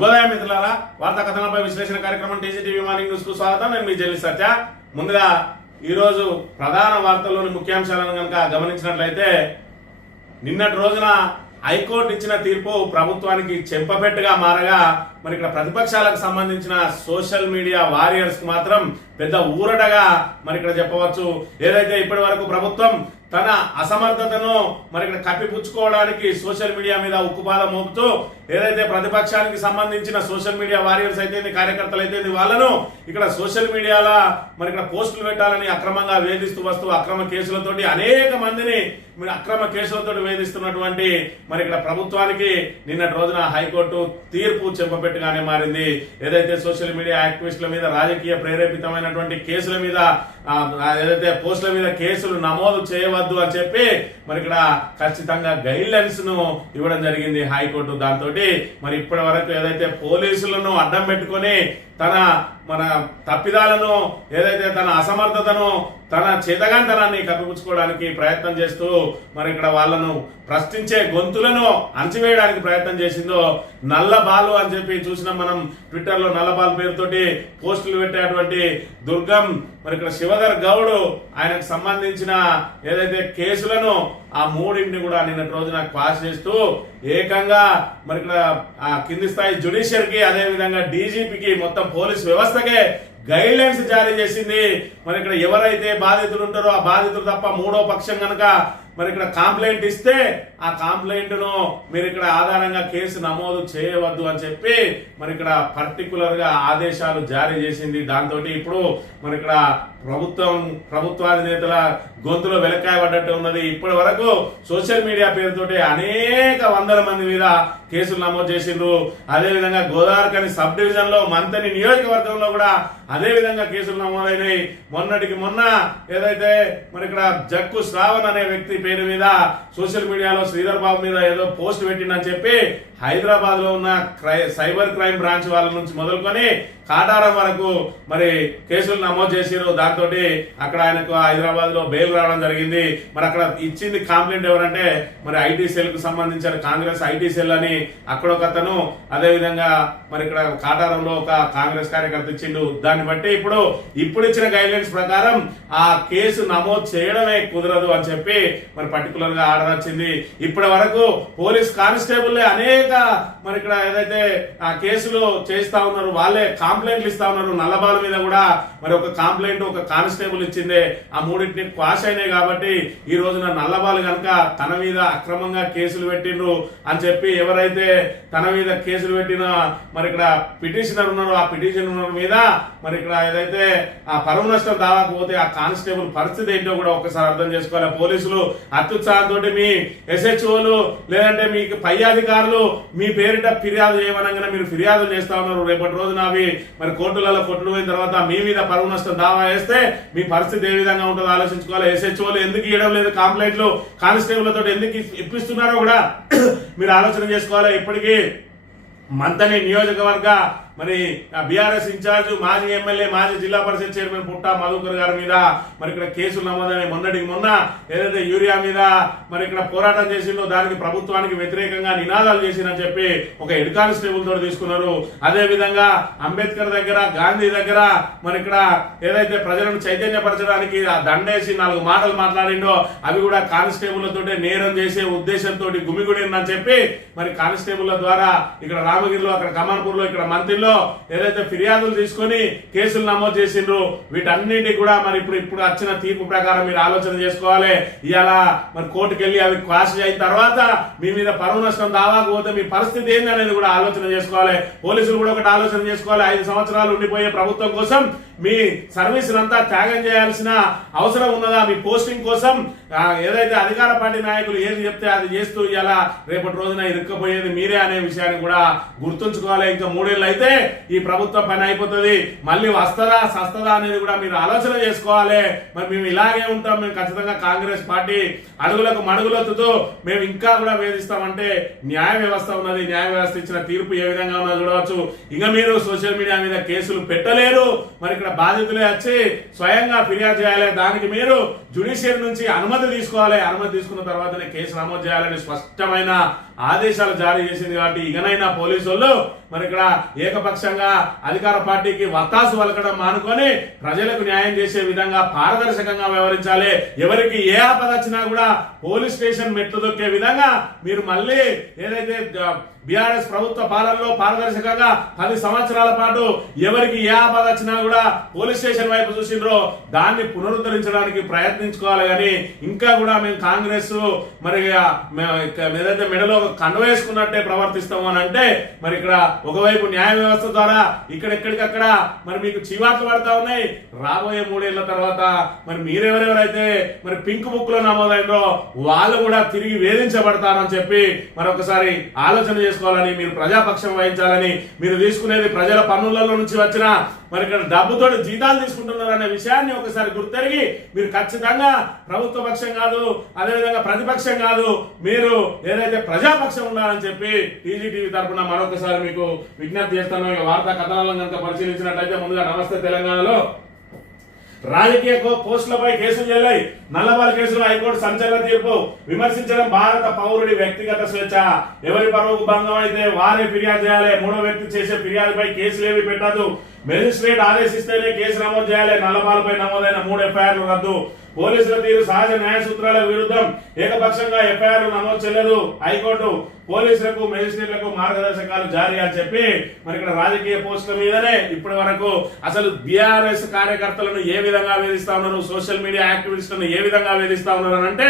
శుభోదయం మిత్రులారా, వార్తా కథనంపై విశ్లేషణ కార్యక్రమం టీజీటీవీ మార్నింగ్ న్యూస్ కు స్వాగతం. నేను మీ జల్లి సత్య. ముందుగా ఈరోజు ప్రధాన వార్తల్లోని ముఖ్యాంశాలను కనుక గమనించినట్లయితే, నిన్నటి రోజున హైకోర్టు ఇచ్చిన తీర్పు ప్రభుత్వానికి చెంపపెట్టుగా మారగా మరి ఇక్కడ ప్రతిపక్షాలకు సంబంధించిన సోషల్ మీడియా వారియర్స్ కు మాత్రం పెద్ద ఊరటగా మరి ఇక్కడ చెప్పవచ్చు. ఏదైతే ఇప్పటి వరకు ప్రభుత్వం తన అసమర్థతను మరి ఇక్కడ కప్పిపుచ్చుకోవడానికి సోషల్ మీడియా మీద ఉక్కుపాదం మోపుతూ ఏదైతే ప్రతిపక్షానికి సంబంధించిన సోషల్ మీడియా వారియర్స్ అయితే కార్యకర్తలు అయితే వాళ్ళను ఇక్కడ సోషల్ మీడియాలో మరి ఇక్కడ పోస్టులు పెట్టాలని అక్రమంగా వేధిస్తూ వస్తూ అక్రమ కేసులతోటి అనేక మందిని అక్రమ కేసులతోటి వేధిస్తున్నటువంటి మరి ఇక్కడ ప్రభుత్వానికి నిన్నటి రోజున హైకోర్టు తీర్పు చెంపపెట్టుగానే మారింది. ఏదైతే సోషల్ మీడియా యాక్టివిస్టుల మీద రాజకీయ ప్రేరేపితమైనటువంటి కేసుల మీద ఏదైతే పోస్టుల మీద కేసులు నమోదు చేయవద్దు అని చెప్పి మరి ఇక్కడ ఖచ్చితంగా గైడ్ లైన్స్ ను ఇవ్వడం జరిగింది హైకోర్టు. దాంతో మరి ఇప్పటి వరకు ఏదైతే పోలీసులను అడ్డం పెట్టుకొని మన తప్పిదాలను ఏదైతే తన అసమర్థతను తన చేతగాంతనాన్ని కప్పిపుచ్చుకోవడానికి ప్రయత్నం చేస్తూ మరి ఇక్కడ వాళ్ళను ప్రశ్నించే గొంతులను అణచివేయడానికి ప్రయత్నం చేసిందో నల్లబాలు అని చెప్పి చూసినాం మనం. ట్విట్టర్ లో నల్లబాల్ పేరుతోటి పోస్టులు పెట్టేటువంటి దుర్గం మరి ఇక్కడ శివధర్ గౌడ్ ఆయనకు సంబంధించిన ఏదైతే కేసులను ఆ మూడింటిని కూడా నిన్నటి రోజున క్వాష్ చేస్తూ ఏకంగా మరి ఇక్కడ కింది స్థాయి జ్యుడిషియరీకి అదే విధంగా డీజీపీకి మొత్తం పోలీస్ వ్యవస్థకే గైడ్ లైన్స్ జారీ చేసింది. మరి ఇక్కడ ఎవరైతే బాధితులు ఉంటారో ఆ బాధితులు తప్ప మూడో పక్షం కనుక మరి ఇక్కడ కంప్లైంట్ ఇస్తే ఆ కంప్లైంట్ ను మీరు ఇక్కడ ఆధారంగా కేసు నమోదు చేయవద్దు అని చెప్పి మరి ఇక్కడ పర్టికులర్ గా ఆదేశాలు జారీ చేసింది. దాంతో ఇప్పుడు మరి ఇక్కడ ప్రభుత్వాధినేతల గొంతులో వెలకాయబడ్డట్టు ఉన్నది. ఇప్పటి వరకు సోషల్ మీడియా పేరుతోటి అనేక వందల మంది మీద కేసులు నమోదు చేసిండ్రు. అదేవిధంగా గోదావరిఖని సబ్ డివిజన్ లో మంతని నియోజకవర్గంలో కూడా అదే విధంగా కేసులు నమోదైనాయి. మొన్నటికి మొన్న ఏదైతే మరి ఇక్కడ జక్కు శ్రావణ్ అనే వ్యక్తి పేరు మీద సోషల్ మీడియాలో శ్రీధర్ బాబు మీద ఏదో పోస్ట్ పెట్టిందని చెప్పి హైదరాబాద్ లో ఉన్న సైబర్ క్రైమ్ బ్రాంచ్ వాళ్ళ నుంచి మొదలుకొని కాటారం వరకు మరి కేసులు నమోదు చేసారు. దాంతో అక్కడ ఆయనకు హైదరాబాద్ లో బెయిల్ రావడం జరిగింది. మరి అక్కడ ఇచ్చింది కంప్లైంట్ ఎవరంటే మరి ఐటీ సెల్ కు సంబంధించిన కాంగ్రెస్ ఐటీ సెల్ అని అక్కడ ఒక అతను, అదే విధంగా మరి ఇక్కడ కాటారంలో ఒక కాంగ్రెస్ కార్యకర్త ఇచ్చిండు. దాన్ని బట్టి ఇప్పుడు ఇచ్చిన గైడ్ లైన్స్ ప్రకారం ఆ కేసు నమోదు చేయడమే కుదరదు అని చెప్పి మరి పర్టికులర్ గా ఆర్డర్ వచ్చింది. ఇప్పటి వరకు పోలీస్ కానిస్టేబుల్ అనేక మరి ఇక్కడ ఏదైతే ఆ కేసులు చేస్తా ఉన్నారు, వాళ్ళే కంప్లైంట్లు ఇస్తా ఉన్నారు. నల్లబాల మీద కూడా మరి ఒక కంప్లైంట్ ఒక కానిస్టేబుల్ ఇచ్చిందే. ఆ మూడింటిని క్వాష్ అయినాయి. కాబట్టి ఈ రోజున నల్లబాలు కనుక తన మీద అక్రమంగా కేసులు పెట్టిండ్రు అని చెప్పి ఎవరైతే తన మీద కేసులు పెట్టిన మరి ఇక్కడ పిటిషనర్ ఉన్నారో ఆ పిటిషనర్ మీద మరి ఇక్కడ ఏదైతే ఆ పరువు నష్టం దావకపోతే ఆ కానిస్టేబుల్ పరిస్థితి ఏంటో కూడా ఒకసారి అర్థం చేసుకోవాలి. పోలీసులు అత్యుత్సాహంతో మీ ఎస్హెచ్ఓలు లేదంటే మీకు పై అధికారులు మీ పేరిట ఫిర్యాదు చేయమనగానే మీరు ఫిర్యాదులు చేస్తా ఉన్నారు. రేపటి రోజున అవి మరి కోర్టులలో కొట్టుకుపోయిన తర్వాత మీ మీద పరువు నష్టం దావా వేస్తే మీ పరిస్థితి ఏ విధంగా ఉంటుందో ఆలోచించుకోవాలి. ఎస్హెచ్ఓలు ఎందుకు ఇవ్వడం లేదు కంప్లైంట్లు, కానిస్టేబుల్తో ఎందుకు ఇప్పిస్తున్నారో కూడా మీరు ఆలోచన చేసుకోవాలి. ఇప్పటికీ మంతని నియోజకవర్గ మరి బీఆర్ఎస్ ఇన్ఛార్జ్ మాజీ ఎమ్మెల్యే మాజీ జిల్లా పరిషత్ చైర్మన్ పుట్టా మధుకర్ గారి మీద మరి ఇక్కడ కేసులు నమోదైన మొన్నటికి మొన్న ఏదైతే యూరియా మీద మరి ఇక్కడ పోరాటం చేసిందో దానికి ప్రభుత్వానికి వ్యతిరేకంగా నినాదాలు చేసిందని చెప్పి ఒక హెడ్ కానిస్టేబుల్ తోటి తీసుకున్నారు. అదే విధంగా అంబేద్కర్ దగ్గర గాంధీ దగ్గర మరి ఇక్కడ ఏదైతే ప్రజలను చైతన్యపరచడానికి ఆ దండేసి 4 మాటలు మాట్లాడిండో అవి కూడా కానిస్టేబుల్లతో నేరం చేసే ఉద్దేశంతో గుమిగుడిందని చెప్పి మరి కానిస్టేబుల్ల ద్వారా ఇక్కడ రామగిరిలో అక్కడ కమాన్పూర్ లో ఇక్కడ మంత్రిలో ఏదైతే ఫిర్యాదులు తీసుకొని కేసులు నమోదు చేసిండ్రు. వీటన్నిటి కూడా మరి ఇప్పుడు వచ్చిన తీర్పు ప్రకారం మీరు ఆలోచన చేసుకోవాలి. ఇవాళ మరి కోర్టుకు వెళ్ళి అవి క్వాష్ అయిన తర్వాత మీ మీద పరువు నష్టం దావాకపోతే మీ పరిస్థితి ఏంది అనేది కూడా ఆలోచన చేసుకోవాలి. పోలీసులు కూడా ఒకటి ఆలోచన చేసుకోవాలి. 5 సంవత్సరాలు ఉండిపోయే ప్రభుత్వం కోసం మీ సర్వీస్ అంతా త్యాగం చేయాల్సిన అవసరం ఉన్నదా? మీ పోస్టింగ్ కోసం ఏదైతే అధికార పార్టీ నాయకులు ఏది చెప్తే అది చేస్తూ ఇలా రేపటి రోజున ఇరుక్కపోయేది మీరే అనే విషయాన్ని కూడా గుర్తుంచుకోవాలి. ఇంకా 3 ఏళ్ళు అయితే ఈ ప్రభుత్వం పని అయిపోతుంది. మళ్ళీ వస్తదా సస్తదా అనేది కూడా మీరు ఆలోచన చేసుకోవాలి. మరి మేము ఇలాగే ఉంటాం, మేము ఖచ్చితంగా కాంగ్రెస్ పార్టీ అడుగులకు మడుగులొత్తుతూ మేము ఇంకా కూడా వేధిస్తామంటే న్యాయ వ్యవస్థ ఉన్నది. న్యాయ వ్యవస్థ ఇచ్చిన తీర్పు ఏ విధంగా ఉన్నదో చూడవచ్చు. ఇంకా మీరు సోషల్ మీడియా మీద కేసులు పెట్టలేరు. మరి ఇక్కడ బాధితులే వచ్చి స్వయంగా ఫిర్యాదు చేయాలి. దానికి మీరు జ్యుడిషియరీ నుంచి అనుమతి తీసుకోవాలి. అనుమతి తీసుకున్న తర్వాతనే కేసు నమోదు చేయాలని స్పష్టమైన ఆదేశాలు జారీ చేసింది. కాబట్టి ఇకనైనా పోలీసు వాళ్ళు మరి ఇక్కడ ఏకపక్షంగా అధికార పార్టీకి వత్తాసు వలకడం మానుకొని ప్రజలకు న్యాయం చేసే విధంగా పారదర్శకంగా వ్యవహరించాలి. ఎవరికి ఏ ఆపద వచ్చినా కూడా పోలీస్ స్టేషన్ మెట్లు దొక్కే విధంగా మీరు మళ్ళీ ఏదైతే బీఆర్ఎస్ ప్రభుత్వ పాలనలో పారదర్శకంగా 10 సంవత్సరాల పాటు ఎవరికి ఏ ఆపద వచ్చినా కూడా పోలీస్ స్టేషన్ వైపు చూసిండ్రో దాన్ని పునరుద్ధరించడానికి ప్రయత్నించుకోవాలి. కానీ ఇంకా కూడా మేము కాంగ్రెస్ మరి ఏదైతే మెడలో కండ వేసుకున్నట్టే ప్రవర్తిస్తాము అని అంటే మరి ఇక్కడ ఒకవైపు న్యాయ వ్యవస్థ ద్వారా ఇక్కడెక్కడికక్కడ మరి మీకు చీవాట్లు పడతా ఉన్నాయి. రాబోయే 3 ఏళ్ల తర్వాత మరి మీరెవరెవరైతే మరి పింక్ బుక్ లో నమోదైందో వాళ్ళు కూడా తిరిగి వేధించబడతారని చెప్పి మరొకసారి ఆలోచన చేసుకోవాలని, మీరు ప్రజాపక్షం వహించాలని, మీరు తీసుకునేది ప్రజల పన్నులలో నుంచి వచ్చిన మరి ఇక్కడ డబ్బుతో జీతాలు తీసుకుంటున్నారు అనే విషయాన్ని ఒకసారి గుర్తెరిగి మీరు ఖచ్చితంగా ప్రభుత్వ పక్షం కాదు, అదేవిధంగా ప్రతిపక్షం కాదు, మీరు ఏదైతే ప్రజాపక్షం ఉండాలని చెప్పి టీజీటీవీ తరఫున మరొకసారి మీకు విజ్ఞప్తి చేస్తాను. వార్తా కథనాలను కనుక పరిశీలించినట్లయితే ముందుగా నమస్తే తెలంగాణలో రాజకీయ పోస్టులపై కేసులు చెల్లాయి. నల్లబాల్ కేసులో హైకోర్టు సంచలన తీర్పు. విమర్శించడం భారత పౌరుడి వ్యక్తిగత స్వేచ్ఛ. ఎవరి పరువుకు భంగం అయితే వారే ఫిర్యాదు చేయాలి. 3వ వ్యక్తి చేసే ఫిర్యాదుపై కేసులేవి పెట్టదు. మెజిస్ట్రేట్ ఆదేశిస్తేనే కేసు నమోదు చేయాలి. నల్లబాల్పై నమోదైన 3 ఎఫ్ఐఆర్లు రద్దు. పోలీసుల తీరు సహజ న్యాయ సూత్రాలకు విరుద్ధం. ఏకపక్షంగా ఎఫ్ఐఆర్లు నమోదు చేయలేదు హైకోర్టు. పోలీసులకు మెజిస్ట్రేట్లకు మార్గదర్శకాలు జారీ అని చెప్పి మరి ఇక్కడ రాజకీయ పోస్టుల మీదనే ఇప్పటి వరకు అసలు బీఆర్ఎస్ కార్యకర్తలను ఏ విధంగా వేధిస్తా ఉన్నారు, సోషల్ మీడియా యాక్టివిస్టులను ఏ విధంగా వేధిస్తా ఉన్నారు అని అంటే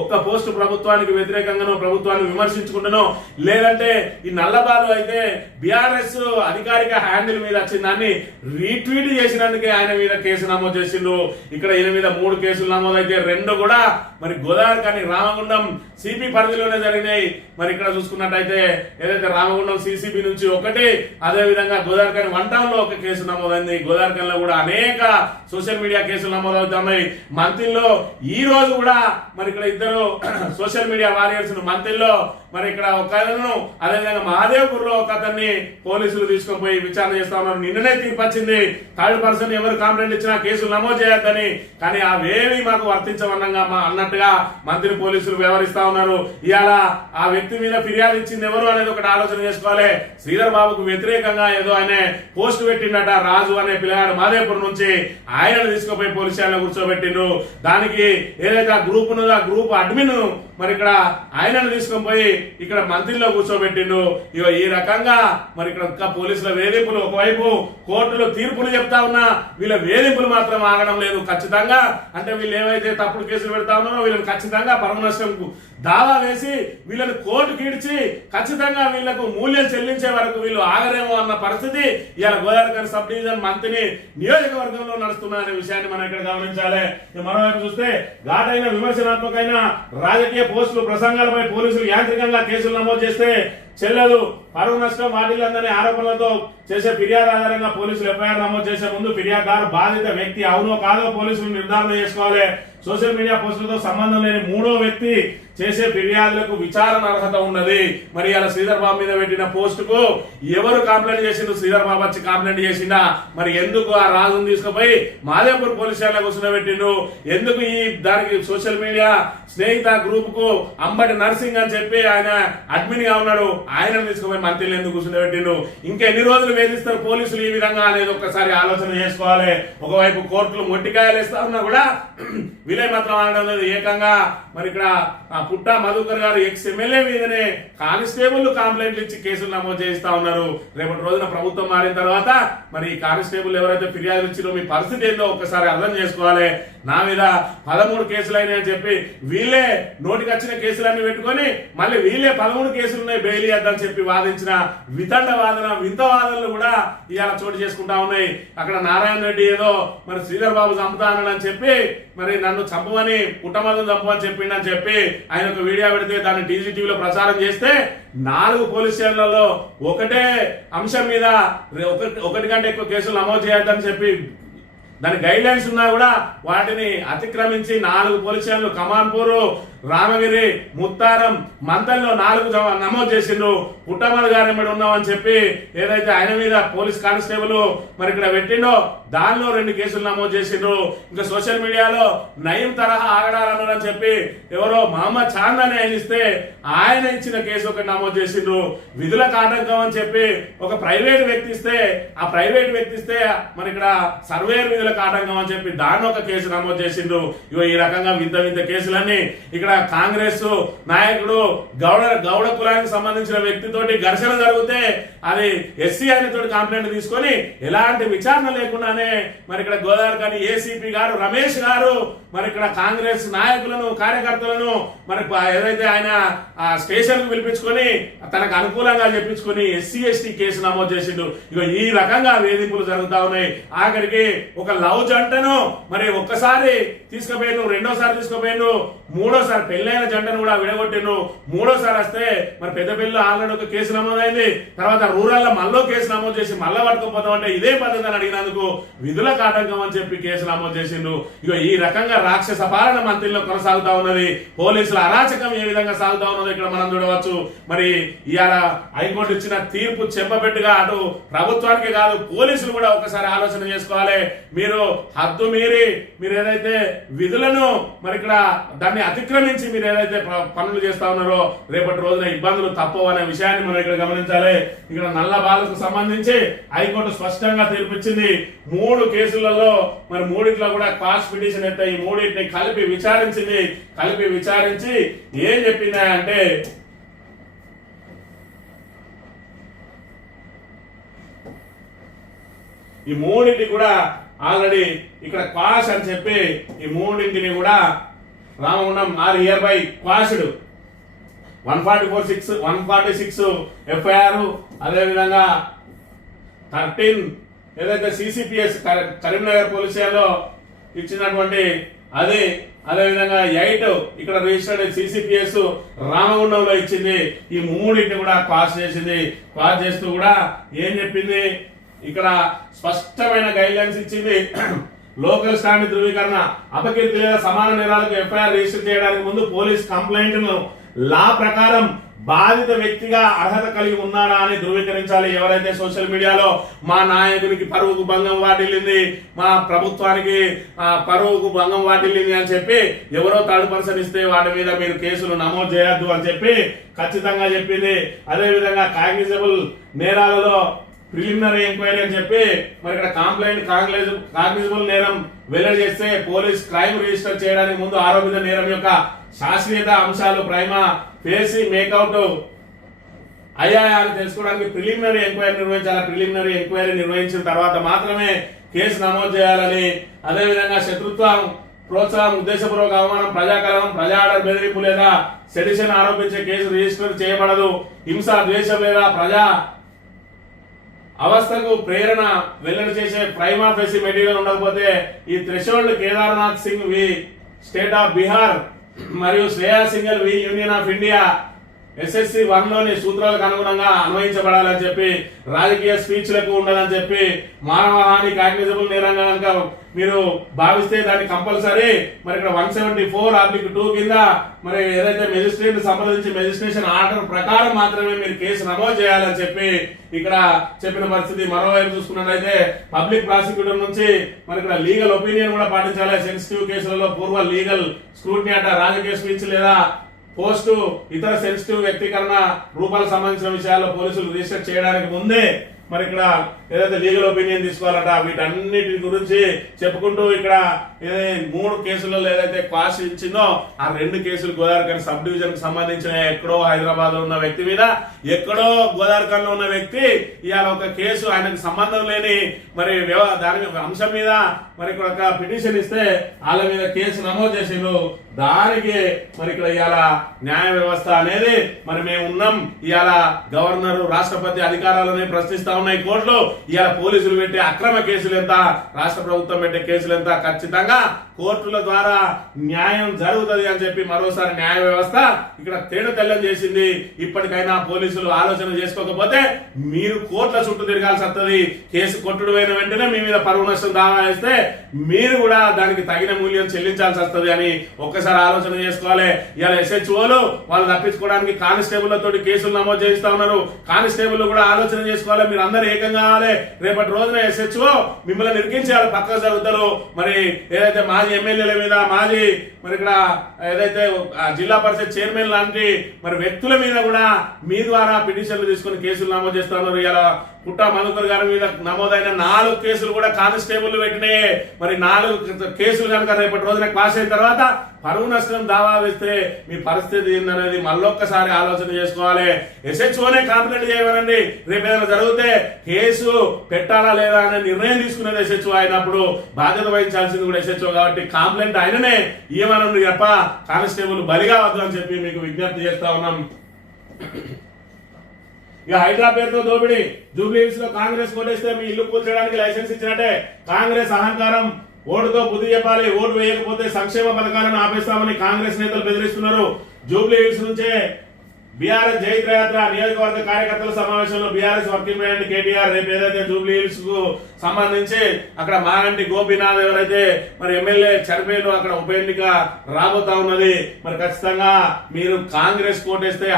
ఒక్క పోస్టు ప్రభుత్వానికి వ్యతిరేకంగానో ప్రభుత్వాన్ని విమర్శించుకుంటున్నానో లేదంటే ఈ నల్లబాలు అయితే బీఆర్ఎస్ అధికారిక హ్యాండిల్ మీద వచ్చిన దాన్ని రీట్వీట్ చేసినందుకే ఆయన మీద కేసు నమోదు చేసిండు. ఇక్కడ ఈయన మీద 3 కేసులు నమోదైతే 2 కూడా మరి గోదావరి కానీ రామగుండం సిపి పరిధిలోనే జరిగినాయి. మరి ఇక్కడ చూసుకున్నట్టయితే ఏదైతే రామగుండం సిసిబి నుంచి 1, అదే విధంగా గోదావరి కానీ 1 టౌన్ లో 1 కేసు నమోదైంది. గోదావరి లో కూడా అనేక సోషల్ మీడియా కేసులు నమోదవుతున్నాయి. మంత్రిలో ఈ రోజు కూడా మరి ఇక్కడ 2 సోషల్ మీడియా వారియర్స్ మంత్రిలో మరి ఇక్కడ ఒకను అదేవిధంగా మహాదేవ్పూర్ లో ఒక అతన్ని పోలీసులు తీసుకొని పోయి విచారణ చేస్తా ఉన్నారు. నిన్ననే తీర్పు వచ్చింది. 3rd పర్సన్ ఎవరు కంప్లైంట్ ఇచ్చినా కేసులు నమోదు చేయొద్దని. కానీ అవేవి మాకు వర్తించవన్నంగా అన్నట్టుగా మంత్రి పోలీసులు వ్యవహరిస్తా ఉన్నారు. ఇవాళ ఆ వ్యక్తి మీద ఫిర్యాదు ఇచ్చింది ఎవరు అనేది ఒకటి ఆలోచన చేసుకోవాలి. శ్రీధర్ బాబుకు వ్యతిరేకంగా ఏదో ఆయన పోస్ట్ పెట్టిండట రాజు అనే పిల్లగాడు మహాదేవ్పూర్ నుంచి. ఆయనను తీసుకుపోయి పోలీస్ స్టేషన్లో కూర్చోబెట్టిండు. దానికి ఏదైతే ఆ గ్రూప్ ఉన్నదో ఆ గ్రూప్ అడ్మిన్ మరి ఇక్కడ ఆయనను తీసుకొని పోయి ఇక్కడ మంత్రిలో కూర్చోబెట్టిండు. ఇక ఈ రకంగా మరి ఇక్కడ పోలీసుల వేధింపులు, ఒకవైపు కోర్టులో తీర్పులు చెప్తా ఉన్నా వీళ్ళ వేధింపులు మాత్రం ఆగడం లేదు. ఖచ్చితంగా అంటే వీళ్ళు ఏవైతే తప్పుడు కేసులు పెడతా ఉన్నారో వీళ్ళని ఖచ్చితంగా పరమనష్టం దావా వేసి వీళ్ళని కోర్టుకి ఇడిచి ఖచ్చితంగా వీళ్లకు మూల్యం చెల్లించే వరకు వీళ్ళు ఆగరేమో అన్న పరిస్థితి ఇవాళ గోదావరి సబ్ డివిజన్ మంత్రిని నియోజకవర్గంలో నడుస్తున్న అనే విషయాన్ని మనం ఇక్కడ గమనించాలి. మరోవైపు చూస్తే ఘాటైన విమర్శనాత్మకమైన రాజకీయ పోస్టులు ప్రసంగాలపై పోలీసులు యాంత్రికంగా కేసులు నమోదు చేస్తే చెల్లదు. పరువు నష్టం వాటిల్లందరి ఆరోపణలతో చేసే ఫిర్యాదు ఆధారంగా పోలీసులు ఎఫ్ఐఆర్ నమోదు చేసే ముందు ఫిర్యాదుదారు బాధిత వ్యక్తి అవునో కాదో పోలీసులు నిర్ధారణ చేసుకోవాలి. సోషల్ మీడియా పోస్టులతో సంబంధం లేని 3వ వ్యక్తి చేసే ఫిర్యాదులకు విచారణ అర్హత ఉన్నది. మరి అలా శ్రీధర్ బాబు మీద పెట్టిన పోస్టుకు ఎవరు కంప్లైంట్ చేసిండు? శ్రీధర్ బాబు వచ్చి కంప్లైంట్ చేసిండా? మరి ఎందుకు ఆ రాజును తీసుకుపోయి మాదేపూర్ పోలీస్ స్టేషన్లో కూర్చోబెట్టిండు? ఎందుకు ఈ దానికి సోషల్ మీడియా స్నేహిత గ్రూప్ కు అంబటి నర్సింగ్ అని చెప్పి ఆయన అడ్మిన్ గా ఉన్నాడు, ఆయనను తీసుకుపోయి మంత్రులు ఎందుకు కూర్చోబెట్టిండు? ఇంకా ఎన్ని రోజులు వేధిస్తారు పోలీసులు ఈ విధంగా అనేది ఒక్కసారి ఆలోచన చేసుకోవాలి. ఒకవైపు కోర్టులు మొట్టికాయలు ఇస్తా ఉన్నా కూడా విలయ మాత్రం అనడం లేదు. ఏకంగా మరి ఇక్కడ పుట్టా మధుకర్ గారు ఎక్స్ ఎమ్మెల్యే మీదనే కానిస్టేబుల్ కంప్లైంట్లు ఇచ్చి కేసులు నమోదు చేయిస్తా ఉన్నారు. రేపటి రోజున ప్రభుత్వం మారిన తర్వాత మరి కానిస్టేబుల్ ఎవరైతే ఫిర్యాదు ఇచ్చారో మీ పరిస్థితి ఏందో ఒక్కసారి అర్థం చేసుకోవాలి. నా మీద 13 కేసులు అయినాయని చెప్పి వీళ్ళే నోటికి వచ్చిన కేసులన్నీ పెట్టుకొని మళ్ళీ వీళ్ళే 13 కేసులు ఉన్నాయి బెయిల్ ఇద్దని చెప్పి వాదించిన వితండ వాదన వింత వాదనలు కూడా ఇవాళ చోటు చేసుకుంటా ఉన్నాయి. అక్కడ నారాయణ రెడ్డి ఏదో మరి శ్రీధర్ బాబు చంపుతానని చెప్పి మరి నన్ను చంపమని పుట్టమదని చంపమని చెప్పిండని చెప్పి ఆయన ఒక వీడియో పెడితే దాన్ని టీజీటీవీలో ప్రచారం చేస్తే 4 పోలీస్ స్టేషన్లలో ఒకటే అంశం మీద ఒకటి కంటే ఎక్కువ కేసులు నమోదు చేయొద్దని చెప్పి దాని గైడ్ లైన్స్ ఉన్నా కూడా వాటిని అతిక్రమించి 4 పోలీస్ స్టేషన్లు కమాన్పూర్, రామగిరి, ముత్తారం, మంతల్లో 4 నమోదు చేసిండ్రు. పుట్టమది గారి మీద ఉన్నామని చెప్పి ఏదైతే ఆయన మీద పోలీస్ కానిస్టేబుల్ మరి ఇక్కడ పెట్టిండో దానిలో 2 కేసులు నమోదు చేసిండ్రు. ఇంకా సోషల్ మీడియాలో నయం తరహా ఆగడాలన్నారని చెప్పి ఎవరో మహమ్మద్ చాంద్ అని ఆయన ఇస్తే ఆయన ఇచ్చిన కేసు ఒకటి నమోదు చేసిండ్రు. విధులకు ఆటంకం అని చెప్పి ఒక ప్రైవేట్ వ్యక్తి ఇస్తే ఆ ప్రైవేట్ వ్యక్తి ఇస్తే మరి ఇక్కడ సర్వేర్ విధులకు ఆటంకం అని చెప్పి దాన్ని ఒక కేసు నమోదు చేసిండ్రు. ఇగో ఈ రకంగా వింత వింత కేసులన్నీ ఇక్కడ కాంగ్రెస్ నాయకుడు గౌడ కులానికి సంబంధించిన వ్యక్తితోటి ఘర్షణ జరిగితే అది ఎస్సీ ఆయనతో కంప్లైంట్ తీసుకొని ఎలాంటి విచారణ లేకుండానే మరి ఇక్కడ గోదావరి ఏసీపీ గారు రమేష్ గారు మరి ఇక్కడ కాంగ్రెస్ నాయకులను కార్యకర్తలను మరి ఏదైతే ఆయన స్టేషన్ కు పిలిపించుకొని తనకు అనుకూలంగా చెప్పించుకొని ఎస్సీ ఎస్టీ కేసు నమోదు చేసిండు. ఇక ఈ రకంగా వేధింపులు జరుగుతా ఉన్నాయి. ఆఖరికి ఒక లవ్ జంటను మరి ఒక్కసారి తీసుకుపోయాను, రెండోసారి తీసుకుపోయాను, మూడోసారి పెళ్ళైన జంటను కూడా విడగొట్టిండు. మూడోసారి వస్తే మరి పెద్దపల్లిలో ఆల్రెడీ ఒక కేసు నమోదైంది. తర్వాత రూరల్ లో మళ్ళీ కేసు నమోదు చేసి మళ్ళీ పట్టుకోపోతాం అంటే ఇదే పద్ధతి అని అడిగినందుకు విధులకు ఆటంకం అని చెప్పి కేసు నమోదు చేసిండు. ఇక ఈ రకంగా రాక్షస పాలన మంత్రిలో కొనసాగుతా ఉన్నది. పోలీసుల అరాచకం ఏ విధంగా సాగుతా ఉన్నదో ఇక్కడ మనం చూడవచ్చు. మరి ఇవాళ హైకోర్టు ఇచ్చిన తీర్పు చెప్పబెట్టుగా అటు ప్రభుత్వానికి కాదు పోలీసులు కూడా ఒకసారి ఆలోచన చేసుకోవాలి. మీరు హద్దు మీరి మీరు ఏదైతే విధులను మరి ఇక్కడ దాన్ని అతిక్రమించి మీరు ఏదైతే పనులు చేస్తా ఉన్నారో రేపటి రోజున ఇబ్బందులు తప్పవు అనే విషయాన్ని మనం ఇక్కడ గమనించాలి. ఇక్కడ నల్ల బాలకు సంబంధించి హైకోర్టు స్పష్టంగా తీర్పిచ్చింది. 3 కేసులలో మరి 3 కూడా క్వాష్ పిటిషన్ ఎత్తే ఈ 3 కలిపి విచారించింది. కలిపి విచారించి ఏం చెప్పిందా అంటే ఈ 3 కూడా ఆల్రెడీ ఇక్కడ క్వాష్ అని చెప్పి ఈ 3 కూడా Ramagundam are here by quashed 146 FIR అదేవిధంగా 13 ఏదైతే సిసిపిఎస్ కరీంనగర్ పోలీస్ స్టేషన్లో ఇచ్చినటువంటి అది అదేవిధంగా 8 ఇక్కడ రిజిస్టర్డ్ సిసిపిఎస్ రామగుండంలో ఇచ్చింది. ఈ 3 కూడా క్వాష్ చేసింది. క్వాష్ చేస్తూ కూడా ఏం చెప్పింది ఇక్కడ స్పష్టమైన గైడ్ లైన్స్ ఇచ్చింది. లోకల్ స్టాండ్ ధృవీకరణ అపకీర్తి లేదా సమాన నేరాలకు ఎఫ్ఐఆర్ రిజిస్టర్ చేయడానికి ముందు పోలీస్ కంప్లైంట్ ను లా ప్రకారం బాధిత వ్యక్తిగా అర్హత కలిగి ఉన్నాడా అని ధృవీకరించాలి. ఎవరైతే సోషల్ మీడియాలో మా నాయకునికి పరువుకు భంగం వాటిల్లింది, మా ప్రభుత్వానికి పరువుకు భంగం వాటిల్లింది అని చెప్పి ఎవరో థర్డ్ పర్సన్ ఇస్తే వాటి మీద మీరు కేసులు నమోదు చేయొద్దు అని చెప్పి ఖచ్చితంగా చెప్పింది. అదేవిధంగా కాగ్నిజబుల్ నేరాలలో ప్రిలిమినరీ ఎంక్వైరీ అని చెప్పి మరి ఇక్కడ కంప్లైంట్ కాగ్నిజబుల్ నేరం వెల్లడి చేస్తే పోలీస్ క్రైమ్ రిజిస్టర్ చేయడానికి ముందు ఆరోపిత నేరం యొక్క శాస్త్రీయత అంశాలు ప్రైమా ఫేసి మేకౌట్ అయ్యాయా అని తెలుసుకోవడానికి ప్రిలిమినరీ ఎంక్వైరీ నిర్వహించాలి. ప్రిలిమినరీ ఎంక్వైరీ నిర్వహించిన తర్వాత మాత్రమే కేసు నమోదు చేయాలని, అదేవిధంగా శత్రుత్వం ప్రోత్సాహం, ఉద్దేశపూర్వక అవమానం, ప్రజాకలనం, ప్రజా ఆర్డర్ బెదిరింపు లేదా సెడిషన్ ఆరోపించే కేసు రిజిస్టర్ చేయబడదు. హింస, ద్వేషం లేదా ప్రజా అవస్థకు ప్రేరణ వెల్లడి చేసే ప్రైమా ఫేసి మెటీరియల్ ఉండకపోతే ఈ threshold Kedarnath Singh v state of Bihar మరియు Shreya Singhal v union of India SSC 1లోని సూత్రాలకు అనుగుణంగా అన్వయించబడాలని చెప్పి, రాజకీయ స్పీచ్లకు ఉండదని చెప్పి, మానవ హాని కాగ్నిజబుల్ నేరంగా కనుక మీరు భావిస్తే దాన్ని కంపల్సరీ మరి ఇక్కడ 174/2 కింద మరి ఏదైతే మెజిస్ట్రేట్ సంప్రదించి మెజిస్ట్రేషన్ ఆర్డర్ ప్రకారం మాత్రమే మీరు కేసు నమోదు చేయాలని చెప్పి ఇక్కడ చెప్పిన పరిస్థితి. మరోవైపు చూసుకున్నట్లయితే పబ్లిక్ ప్రాసిక్యూటర్ నుంచి మరి ఇక్కడ లీగల్ ఒపీనియన్ కూడా పాటించాలి. సెన్సిటివ్ కేసులలో పూర్వ లీగల్ స్క్రూటినీ అట, రాజకీయ స్పీచ్ లేదా పోస్టు ఇతర సెన్సిటివ్ వ్యక్తీకరణ రూపాలకు సంబంధించిన విషయాల్లో పోలీసులు రిజిస్టర్ చేయడానికి ముందే మరి ఇక్కడ ఏదైతే లీగల్ ఒపీనియన్ తీసుకోవాలట వీటన్నిటి గురించి చెప్పుకుంటూ ఇక్కడ 3 కేసులలో ఏదైతే క్వాష్ ఇచ్చిందో ఆ 2 కేసులు గోదావరిఖని సబ్ డివిజన్ కి సంబంధించిన ఎక్కడో హైదరాబాద్ లో ఉన్న వ్యక్తి మీద, ఎక్కడో గోదావరిఖని లో ఉన్న వ్యక్తి ఇవాళ ఒక కేసు ఆయనకు సంబంధం లేని మరి దాని అంశం మీద మరి ఇక్కడ ఒక పిటిషన్ ఇస్తే వాళ్ళ మీద కేసు నమోదు చేసిండ్రు. దానికి మరి ఇక్కడ ఇవాళ న్యాయ వ్యవస్థ అనేది మరి మేము ఉన్నాం, ఇవాళ గవర్నర్ రాష్ట్రపతి అధికారాలని ప్రశ్నిస్తా ఉన్నాయి కోర్టులో. ఇవాళ పోలీసులు పెట్టే అక్రమ కేసులు ఎంత, రాష్ట్ర ప్రభుత్వం పెట్టే కేసులు ఎంత, ఖచ్చితంగా కోర్టుల ద్వారా న్యాయం జరుగుతుంది అని చెప్పి మరోసారి న్యాయ వ్యవస్థ ఇక్కడ తేడతెల్లం చేసింది. ఇప్పటికైనా పోలీసులు ఆలోచన చేసుకోకపోతే మీరు కోర్టుల చుట్టూ తిరగాల్సి వస్తుంది. కేసు కొట్టుడు అయిన వెంటనే మీ మీద పరువు నష్టం దావా వేస్తే మీరు కూడా దానికి తగిన మూల్యం చెల్లించాల్సి వస్తుంది అని ఒక్కసారి ఆలోచన చేసుకోవాలి. ఇవాళ SHOలు వాళ్ళు తప్పించుకోవడానికి కానిస్టేబుల్ తోటి కేసులు నమోదు చేస్తా ఉన్నారు. కానిస్టేబుల్ కూడా ఆలోచన చేసుకోవాలి. మీరు అందరూ ఏకం కావాలి. రేపటి రోజున SHO మిమ్మల్ని నిరికించాలి పక్కకు జరుగుతారు. మరి ఏదైతే మాజీ ఎమ్మెల్యేల మీద, మాజీ మరి ఇక్కడ ఏదైతే జిల్లా పరిషత్ చైర్మన్ లాంటి మరి వ్యక్తుల మీద కూడా మీ ద్వారా పిటిషన్లు తీసుకుని కేసులు నమోదు చేస్తా ఉన్నారు. ఇలా పుట్టా మధుకర్ గారి మీద నమోదైన 4 కేసులు కూడా కానిస్టేబుల్ పెట్టినాయి. మరి 4 కేసులు కనుక రేపటి రోజున క్లాస్ అయిన తర్వాత పరువు నష్టం దావా వేస్తే మీ పరిస్థితి ఏందనేది మళ్ళొక్కసారి ఆలోచన చేసుకోవాలి. SHOనే కాంప్లైంట్ చేయమనండి. రేపు ఏదైనా జరిగితే కేసు పెట్టాలా లేదా అనే నిర్ణయం తీసుకునేది SHO అయినప్పుడు బాధ్యత వహించాల్సింది కూడా SHO కాబట్టి కాంప్లైంట్ ఆయననే ఇవ్వమనండి తప్ప కానిస్టేబుల్ బలిగా వద్దు అని చెప్పి మీకు విజ్ఞప్తి చేస్తా ఉన్నాం. ఇక హైడ్రా పేరుతో దోపిడీ, జూబ్లీహిల్స్ లో కాంగ్రెస్ కోటేస్తే మీ ఇల్లు కూల్చడానికి లైసెన్స్ ఇచ్చినట్టే. కాంగ్రెస్ అహంకారం, ఓటుతో బుద్ధి చెప్పాలి, ఓటు వేయకపోతే సంక్షేమ పథకాలను ఆపేస్తామని కాంగ్రెస్ నేతలు బెదిరిస్తున్నారు. జూబ్లీహిల్స్ నుంచే బీఆర్ఎస్ జైత్రయాత్ర నియోజకవర్గ కార్యకర్తల సమావేశంలో బీఆర్ఎస్ వర్కింగ్ ప్రెసిడెంట్ కేటీఆర్ రేపు ఏదైతే జూబ్లీహిల్స్ కు సంబంధించి అక్కడ మాగంటి గోపీనాథ్ ఎవరైతే మరి ఎమ్మెల్యే చనిపోయిన అక్కడ ఉప ఎన్నిక రాబోతా ఉన్నది. మరి ఖచ్చితంగా మీరు కాంగ్రెస్ కోటేస్తే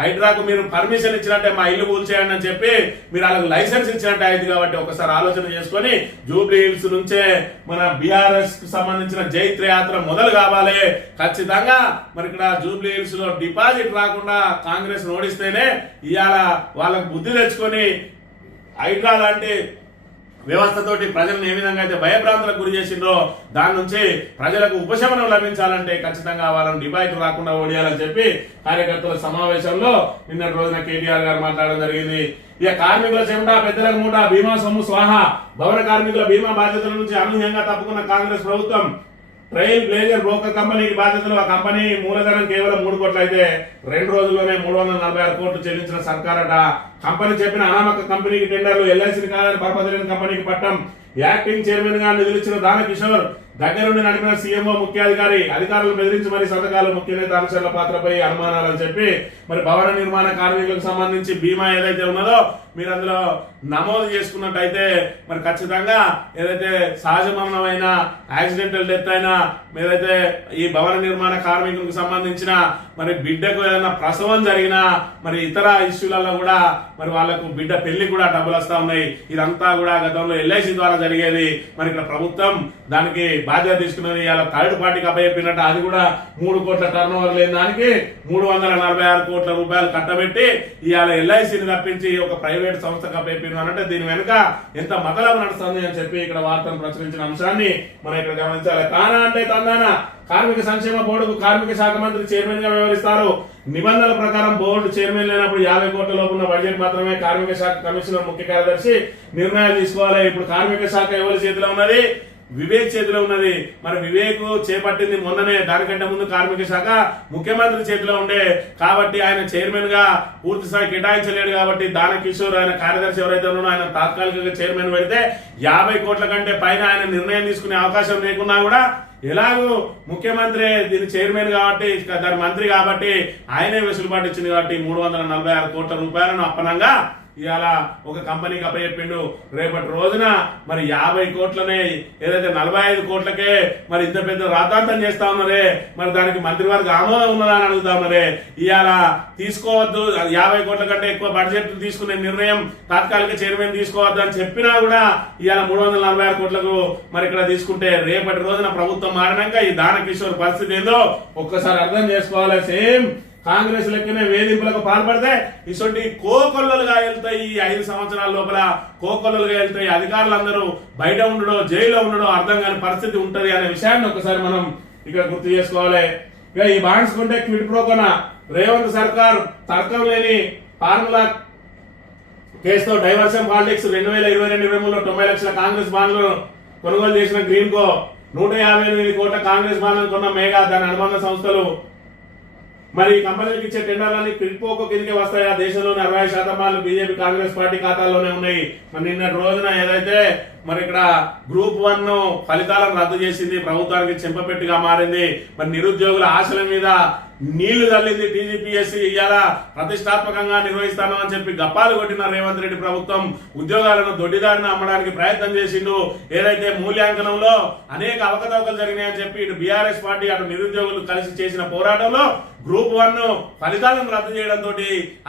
హైడ్రాకు మీరు పర్మిషన్ ఇచ్చినట్టే మా ఇల్లు కూల్చేయండి అని చెప్పి మీరు వాళ్ళకి లైసెన్స్ ఇచ్చినట్టే అయింది. కాబట్టి ఒకసారి ఆలోచన చేసుకొని జూబ్లీహిల్స్ నుంచే మన బీఆర్ఎస్ కు సంబంధించిన జైత్రయాత్ర మొదలు కావాలి. ఖచ్చితంగా మరి ఇక్కడ జూబ్లీహిల్స్ లో డిపాజిట్ రాకుండా కాంగ్రెస్ ఓడిస్తేనే ఇవాళ వాళ్ళకు బుద్ధి తెచ్చుకొని హైడ్రా లాంటి వ్యవస్థతోటి ప్రజలను ఏ విధంగా అయితే భయభ్రాంతులకు గురి చేసిందో దాని నుంచి ప్రజలకు ఉపశమనం లభించాలంటే ఖచ్చితంగా వాళ్ళని డిపాజిట్ రాకుండా ఓడియాలని చెప్పి కార్యకర్తల సమావేశంలో నిన్నటి రోజున కేటీఆర్ గారు మాట్లాడడం జరిగింది. ఇక కార్మికుల చెమట పెద్దలకు మూట, బీమా సొమ్ము స్వాహ. భవన కార్మికుల బీమా బాధ్యతల నుంచి అనూహ్యంగా తప్పుకున్న కాంగ్రెస్ ప్రభుత్వం ట్రైల్ బ్లేజర్ బ్రోకర్ కంపెనీకి బాధ్యతలు. ఆ కంపెనీ మూలధనం కేవలం 3 కోట్లు అయితే 2 రోజుల్లోనే 346 కోట్లు చెల్లించిన సర్కారట. కంపెనీ చెప్పిన అనామక కంపెనీకి టెండర్లు, ఎల్ఐసిని కాదని పర్పస్ లేని కంపెనీకి పట్టం. యాక్టింగ్ చైర్మన్ గా నిధులిచ్చిన దానకిషోర్ దగ్గరుండి నడిపిన సీఎంఓ ముఖ్యాధికారి, అధికారులను బెదిరించి మరి సంతకాలు, ముఖ్య నేత అంశాల పాత్రపై అనుమానాలని చెప్పి మరి భవన నిర్మాణ కార్మికులకు సంబంధించి బీమా ఏదైతే ఉన్నదో మీరు అందులో నమోదు చేసుకున్నట్టయితే మరి ఖచ్చితంగా ఏదైతే సహజ మరణమైన, యాక్సిడెంటల్ డెత్ అయినా, ఏదైతే ఈ భవన నిర్మాణ కార్మికులకు సంబంధించిన మరి బిడ్డకు ఏదైనా ప్రసవం జరిగినా మరి ఇతర ఇష్యూలలో కూడా మరి వాళ్ళకు బిడ్డ పెళ్లి కూడా డబ్బులు వస్తా ఉన్నాయి. ఇదంతా కూడా గతంలో ఎల్ఐసి ద్వారా జరిగేది. మరి ఇక్కడ ప్రభుత్వం దానికి బాధ్యత తీసుకున్నది. ఇలా థర్డ్ పార్టీకి అప్పచెప్పినట్టు అది కూడా 3 కోట్ల టర్న్ ఓవర్ లేని దానికి 346 కోట్ల రూపాయలు కట్టబెట్టి ఇవాళ ఎల్ఐసిని తప్పించి ఒక ప్రైవేట్ సంస్థకు అప్పచెప్పిన అంటే దీని వెనుక ఎంత మతలబు నడుస్తుంది అని చెప్పి ఇక్కడ వార్తను ప్రచురించిన అంశాన్ని మనం ఇక్కడ గమనించాలి. తానా అంటే తందానా. కార్మిక సంక్షేమ బోర్డుకు కార్మిక శాఖ మంత్రి చైర్మన్ గా వ్యవహరిస్తారు. నిబంధనల ప్రకారం బోర్డు చైర్మన్ లేనప్పుడు 50 కోట్ల లోపు ఉన్న బడ్జెట్ మాత్రమే కార్మిక శాఖ కమిషనర్ ముఖ్య కార్యదర్శి నిర్ణయాలు తీసుకోవాలి. ఇప్పుడు కార్మిక శాఖ ఎవరి చేతిలో ఉన్నది? వివేక్ చేతిలో ఉన్నది. మరి వివేక్ చేపట్టింది మొన్ననే. దానికంటే ముందు కార్మిక శాఖ ముఖ్యమంత్రి చేతిలో ఉండే కాబట్టి ఆయన చైర్మన్ గా పూర్తి స్థాయి కేటాయించలేడు. కాబట్టి దానకిషోర్ ఆయన కార్యదర్శి ఎవరైతే ఉన్నారో ఆయన తాత్కాలికంగా చైర్మన్ పెడితే 50 కోట్ల కంటే పైన ఆయన నిర్ణయం తీసుకునే అవకాశం లేకున్నా కూడా ఎలాగూ ముఖ్యమంత్రి దీని చైర్మన్ కాబట్టి దాని మంత్రి కాబట్టి ఆయనే వెసులుబాటు ఇచ్చింది. కాబట్టి 346 కోట్ల రూపాయలను అప్పనంగా ఇవాళ ఒక కంపెనీకి అప్పచెప్పిండు. రేపటి రోజున మరి 50 కోట్లనే ఏదైతే 45 కోట్లకే మరి ఇంత పెద్ద రాతాంతం చేస్తా ఉన్నారే, మరి దానికి మంత్రివర్గ ఆమోదం ఉన్నదా అని అడుగుతా ఉన్నారే. ఇవాళ తీసుకోవద్దు, 50 కోట్ల కంటే ఎక్కువ బడ్జెట్ తీసుకునే నిర్ణయం తాత్కాలిక చైర్మన్ తీసుకోవద్దు అని చెప్పినా కూడా ఇవాళ 346 కోట్లకు మరి ఇక్కడ తీసుకుంటే రేపటి రోజున ప్రభుత్వం మారినాక ఈ దానకిషోర్ పరిస్థితి ఏందో ఒక్కసారి అర్థం చేసుకోవాలి. సేమ్ కాంగ్రెస్ లెక్కనే వేధింపులకు పాల్పడితే ఇటువంటి కోకొల్లలుగా వెళ్తాయి. ఈ 5 సంవత్సరాల లోపల కోకొల్లలుగా వెళ్తాయి. అధికారులందరూ బయట ఉండడో జైల్లో ఉండడో అర్థం కాని పరిస్థితి ఉంటది అనే విషయాన్ని ఒకసారి మనం ఇక్కడ గుర్తు చేసుకోవాలి. ఇక ఈ బాండ్స్ కొంటే క్విడ్ ప్రోకోన రేవంత్ సర్కార్ తర్కం లేని ఫార్ములా కేసుతో డైవర్షన్ పాలిటిక్స్. 2022-23లో 90 లక్షల కాంగ్రెస్ బాండ్లు కొనుగోలు చేసిన గ్రీన్ కో 158 కోట్ల కాంగ్రెస్ బాండ్లను కొన్న మేఘా దాని అనుబంధ సంస్థలు మరి ఈ కంపెనీలకు ఇచ్చే టెండర్లన్నీ క్విడ్ప్రోకో కిందకే వస్తాయా? దేశంలోని 60% మాలు బీజేపీ కాంగ్రెస్ పార్టీ ఖాతాల్లోనే ఉన్నాయి. మరి నిన్నటి రోజున ఏదైతే మరి ఇక్కడ గ్రూప్ 1 ఫలితాలను రద్దు చేసింది, ప్రభుత్వానికి చెంపపెట్టుగా మారింది. మరి నిరుద్యోగుల ఆశల మీద నీళ్లు తల్లింది టీజీపీఎస్సీ. ఇవాళ ప్రతిష్టాత్మకంగా నిర్వహిస్తాను అని చెప్పి గప్పాలు కొట్టిన రేవంత్ రెడ్డి ప్రభుత్వం ఉద్యోగాలను దొడ్డిదారిన అమ్మడానికి ప్రయత్నం చేసిండు. ఏదైతే మూల్యాంకనంలో అనేక అవకతవకలు జరిగినాయని చెప్పి ఇటు బీఆర్ఎస్ పార్టీ అటు నిరుద్యోగులు కలిసి చేసిన పోరాటంలో గ్రూప్ 1 ఫలితాలను రద్దు చేయడంతో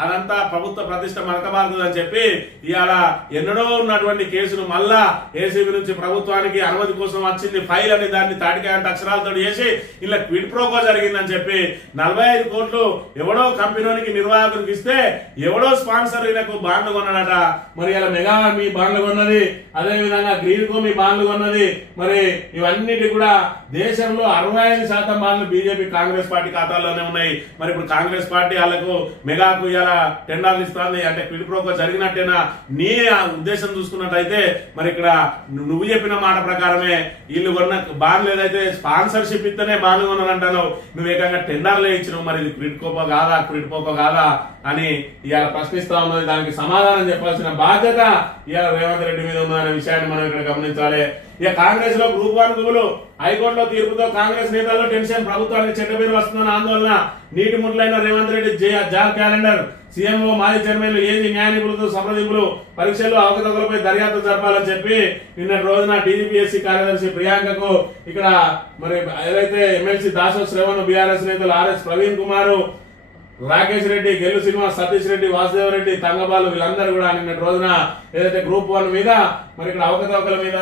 అదంతా ప్రభుత్వ ప్రతిష్ట మరకబారుతుందని చెప్పి ఇవాళ ఎన్నడో ఉన్నటువంటి కేసును మళ్ళా ఏసీబీ నుంచి ప్రభుత్వానికి అనుమతి కోసం వచ్చింది ఫైల్ అని దాన్ని తాటికాయంత అక్షరాలతో చేసి ఇలా క్విడ్ ప్రోకో జరిగిందని చెప్పి 45 కోట్లు ఎవడో కంపెనీకి నిర్వాహకునికి ఇస్తే ఎవడో స్పాన్సర్ ఈయనకు బాండ్లు కొన్నాడట. మరి ఇలా మెగా మీ బాండ్లు కొన్నది, అదే విధంగా గ్రీన్కో మీ బాండ్లు కొన్నది. మరి ఇవన్నిటి కూడా దేశంలో 65% బాండ్లు బీజేపీ కాంగ్రెస్ పార్టీ ఖాతాల్లోనే ఉన్నాయి. మరి ఇప్పుడు కాంగ్రెస్ పార్టీ వాళ్ళకు మెగాకు ఇలా టెండర్లు ఇస్తుంది అంటే క్విడ్ ప్రోకో జరిగినట్టేనా? నీ ఉద్దేశం చూసుకున్నట్టయితే మరి ఇక్కడ నువ్వు చెప్పిన మాట ప్రకారమే వీళ్ళు కొన్న బాండ్లు ఏదైతే స్పాన్సర్షిప్ ఇస్తేనే బాండ్లు కొన్నారంటాను, నువ్వు ఏకంగా టెండర్లే ఇచ్చినావు. మరి ఇది క్విడ్ ప్రోకో కాదా అని ఇవాళ ప్రశ్నిస్తా ఉన్నది. దానికి సమాధానం చెప్పాల్సిన బాధ్యత ఇవాళ రేవంత్ రెడ్డి మీద ఉందనే విషయాన్ని మనం ఇక్కడ గమనించాలి. ఇక కాంగ్రెస్ లో గ్రూప్ 1 గుబులు, హైకోర్టులో తీర్పుతో కాంగ్రెస్ నేతల్లో టెన్షన్, ప్రభుత్వానికి చెడ్డ పేరు వస్తుందన్న ఆందోళన, నీటి ముట్లైన Revanth Reddy job calendar, CMO మాజీ చైర్మన్లు ఏజీ న్యాయ నిపుణులతో సంప్రదింపులు, పరీక్షల్లో అవకతవకలపై దర్యాప్తు జరపాలని చెప్పి నిన్న రోజున టీజీపీఎస్సీ కార్యదర్శి ప్రియాంకకు ఇక్కడ మరి ఏదైతే ఎమ్మెల్సీ దాసో శ్రవణ్, బీఆర్ఎస్ నేతలు ఆర్ఎస్ ప్రవీణ్ కుమార్, రాకేష్ రెడ్డి, గెల్లు శ్రీనివాస్, సతీష్ రెడ్డి, వాసుదేవ్ రెడ్డి, తంగబాలు వీళ్ళందరూ కూడా నిన్న రోజున ఏదైతే గ్రూప్ 1 మీద మరి ఇక్కడ అవకతవకల మీద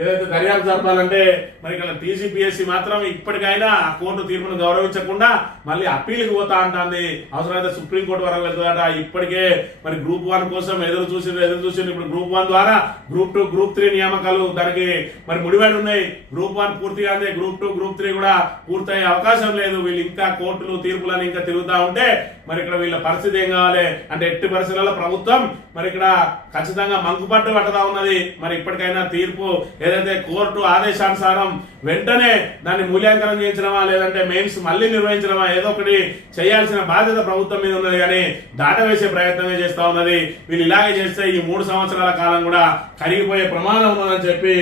ఏదైతే దర్యాప్తు జరపాలంటే మరి ఇక్కడ టీజీపీఎస్సీ మాత్రం ఇప్పటికైనా ఆ కోర్టు తీర్పును గౌరవించకుండా మళ్ళీ అప్పీల్కి పోతా అంటుంది. అవసరమైతే సుప్రీంకోర్టు వరకు వెళ్తుందట. ఇప్పటికే మరి గ్రూప్ 1 కోసం ఎదురు చూసి ఇప్పుడు గ్రూప్ 1 ద్వారా గ్రూప్ 2, గ్రూప్ 3 నియామకాలు దానికి మరి ముడిపడి ఉన్నాయి. గ్రూప్ 1 పూర్తిగా అందే, గ్రూప్ 2, గ్రూప్ 3 కూడా పూర్తయ్యే అవకాశం లేదు. వీళ్ళు ఇంకా కోర్టులు తీర్పులను ఇంకా తిరుగుతా ఉంటే మరి ఇక్కడ వీళ్ళ పరిస్థితి ఏం కావాలి అంటే ఎట్టి పరిస్థితుల్లో ప్రభుత్వం మరి ఇక్కడ ఖచ్చితంగా మంకుపట్టు పట్టదా ఉన్నది. మరి ఇప్పటికైనా తీర్పు ఏదైతే కోర్టు ఆదేశానుసారం వెంటనే దాన్ని మూల్యాంకనం చేయించడమా లేదంటే మెయిన్స్ మళ్ళీ నిర్వహించడమా ఏదో ఒకటి చేయాల్సిన బాధ్యత ప్రభుత్వం మీద ఉన్నది. కానీ దాటవేసే ప్రయత్నమే చేస్తా ఉన్నది. వీళ్ళు ఇలాగే చేస్తే ఈ 3 సంవత్సరాల కాలం కూడా కరిగిపోయే ప్రమాదం ఉన్నదని చెప్పి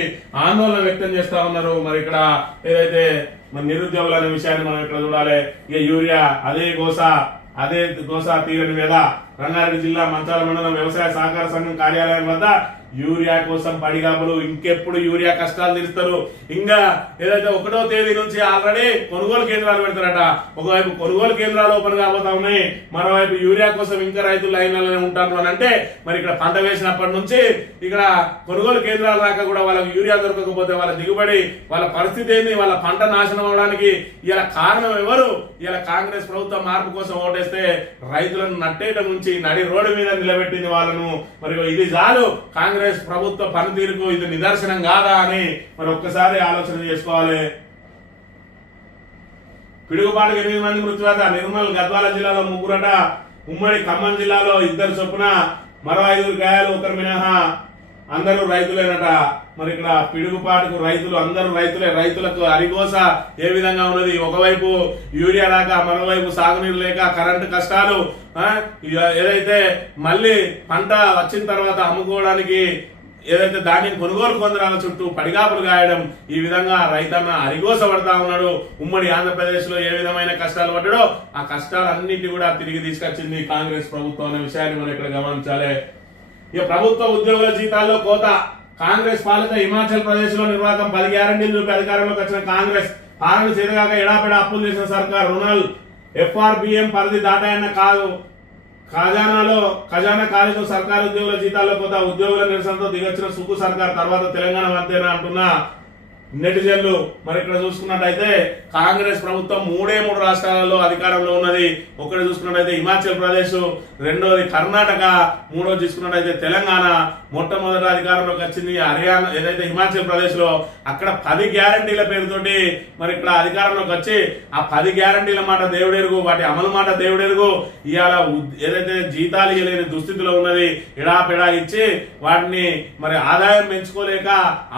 ఆందోళన వ్యక్తం చేస్తా ఉన్నారు. మరి ఇక్కడ ఏదైతే మరి నిరుద్యోగులు అనే విషయాన్ని మనం ఇక్కడ చూడాలి. ఇక యూరియా అదే గోసా తీరని మీద రంగారెడ్డి జిల్లా మంచాల మండలం వ్యవసాయ సహకార సంఘం కార్యాలయం వద్ద యూరియా కోసం పడిగాపులు. ఇంకెప్పుడు యూరియా కష్టాలు తీరుస్తారు? ఇంకా ఏదైతే 1వ తేదీ నుంచి ఆల్రెడీ కొనుగోలు కేంద్రాలు పెడతారట. ఒకవైపు కొనుగోలు కేంద్రాలు ఓపెన్ కాబోతా ఉన్నాయి, మరోవైపు యూరియా కోసం ఇంకా రైతులు లైన్లోనే ఉంటారు అని అంటే మరి ఇక్కడ పంట వేసినప్పటి నుంచి ఇక్కడ కొనుగోలు కేంద్రాలు రాక కూడా వాళ్ళకి యూరియా దొరకకపోతే వాళ్ళ దిగుబడి, వాళ్ళ పరిస్థితి ఏంది, వాళ్ళ పంట నాశనం అవడానికి ఇలా కారణం ఎవరు? ఇలా కాంగ్రెస్ ప్రభుత్వం మార్పు కోసం ఓటేస్తే రైతులను నట్టేయడం నుంచి నడి రోడ్డు మీద నిలబెట్టింది వాళ్ళను. మరి ఇది చాలు కాంగ్రెస్ ప్రభుత్వ పనితీరుకు ఇది నిదర్శనం కాదా అని మరి ఒక్కసారి ఆలోచన చేసుకోవాలి. పిడుగుపాటుకు 8 మంది మృత్యువాత, నిర్మల్ గద్వాల జిల్లాలో 3 ఉమ్మడి ఖమ్మం జిల్లాలో 2 చొప్పున, మరో 5 గాయాలు, 1 మినహా అందరూ రైతులేనట. మరి ఇక్కడ పిడుగుపాటుకు అందరూ రైతులే. రైతులకు అరిగోస ఏ విధంగా ఉన్నది? ఒకవైపు యూరియా రాక, మరోవైపు సాగునీరు లేక, కరెంటు కష్టాలు, ఏదైతే మళ్ళీ పంట వచ్చిన తర్వాత అమ్ముకోవడానికి ఏదైతే ధాన్యం కొనుగోలు కేంద్రాల చుట్టూ పడిగాపులు గాయడం, ఈ విధంగా రైతన్న అరిగోస పడతా ఉన్నాడు. ఉమ్మడి ఆంధ్రప్రదేశ్ లో ఏ విధమైన కష్టాలు పడ్డాడో ఆ కష్టాలన్నింటినీ కూడా తిరిగి తీసుకొచ్చింది కాంగ్రెస్ ప్రభుత్వం అనే విషయాన్ని మనం ఇక్కడ గమనించాలి. ఇక ప్రభుత్వ ఉద్యోగుల జీతాల్లో కోత, కాంగ్రెస్ పాలిత హిమాచల్ ప్రదేశ్ లో నిర్వాహకం 10 గ్యారంటీలు చూపి అధికారంలోకి వచ్చిన కాంగ్రెస్ పాలన చేతగాక ఎడాపెడా అప్పులు చేసిన సర్కార్, రుణాలు FRBM పరిధి దాటాయన్న కాదు, ఖజానా ఖాళీతో సర్కారు ఉద్యోగుల జీతాల్లో కోత, ఉద్యోగుల నిరసనతో దిగొచ్చిన సుక్కు సర్కార్, తర్వాత తెలంగాణ అంతేనా అంటున్న నెటిజన్లు. మరి ఇక్కడ చూసుకున్నట్టయితే కాంగ్రెస్ ప్రభుత్వం 3 రాష్ట్రాలలో అధికారంలో ఉన్నది. ఒకటి చూసుకున్నట్టయితే హిమాచల్ ప్రదేశ్, రెండోది కర్ణాటక, మూడోది చూసుకున్నట్టయితే తెలంగాణ. మొట్టమొదటి అధికారంలోకి వచ్చింది హర్యానా, ఏదైతే హిమాచల్ ప్రదేశ్ లో అక్కడ 10 గ్యారంటీల పేరుతోటి మరి ఇక్కడ అధికారంలోకి వచ్చి ఆ 10 గ్యారంటీల మాట దేవుడెరుగు, వాటి అమలు మాట దేవుడెరుగు. ఇవాళ ఏదైతే జీతాలు ఇవ్వలేని దుస్థితిలో ఉన్నది, ఎడాపెడా ఇచ్చి వాటిని మరి ఆదాయం పెంచుకోలేక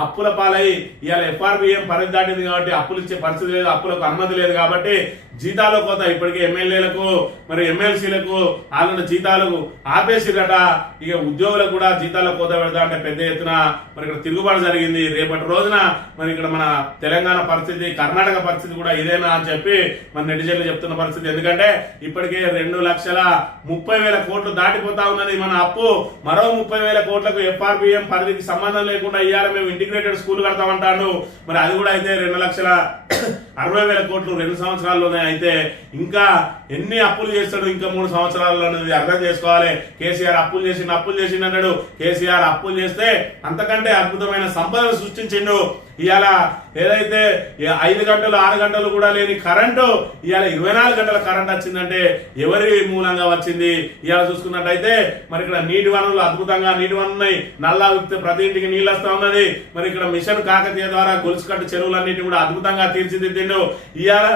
అప్పుల పాలై ఇవాళ FRBM పరిధి దాటింది కాబట్టి అప్పులు ఇచ్చే పరిస్థితి లేదు, అప్పులకు అనుమతి లేదు కాబట్టి జీతాల కోత ఇప్పటికే ఎమ్మెల్యేలకు మరి ఎమ్మెల్సీలకు వాళ్ళ జీతాలకు ఆపేసిరట. ఇక ఉద్యోగులకు కూడా జీతాల కోత పెడతా అంటే పెద్ద ఎత్తున మరి ఇక్కడ తిరుగుబాటు జరిగింది. రేపటి రోజున మరి ఇక్కడ మన తెలంగాణ పరిస్థితి, కర్ణాటక పరిస్థితి కూడా ఇదేనా అని చెప్పి మన నెటిజన్లు చెప్తున్న పరిస్థితి. ఎందుకంటే ఇప్పటికే 2,30,000 కోట్లు దాటిపోతా ఉన్నది మన అప్పు. మరో 30,000 కోట్లకు FRBM పరిధికి సంబంధం లేకుండా ఇవ్వాలి, మేము ఇంటిగ్రేటెడ్ స్కూల్ కడతామంటాడు. మరి అది కూడా అయితే 2,60,000 కోట్లు 2 సంవత్సరాల్లోనే. అయితే ఇంకా ఎన్ని అప్పులు చేస్తాడు ఇంకా 3 సంవత్సరాల్లో అనేది అర్థం చేసుకోవాలి. కేసీఆర్ అప్పులు చేసిండు అన్నాడు. కేసీఆర్ అప్పులు చేస్తే అంతకంటే అద్భుతమైన సంపదను సృష్టించిండు. ఇవాళ ఏదైతే 5 గంటలు 6 గంటలు కూడా లేని కరెంటు ఇవాళ 24 గంటల కరెంట్ వచ్చిందంటే ఎవరి మూలంగా వచ్చింది? ఇవాళ చూసుకున్నట్టయితే మరి ఇక్కడ నీటి వనరులు అద్భుతంగా నీటి వనరులు ఉన్నాయి. నల్లా విప్తే ప్రతి ఇంటికి నీళ్ళు వస్తా ఉన్నది. మరి ఇక్కడ మిషన్ కాకతీయ ద్వారా గొలుసుకట్టు చెరువులన్నింటినీ కూడా అద్భుతంగా తీర్చిదిద్దిండు. ఇవాళ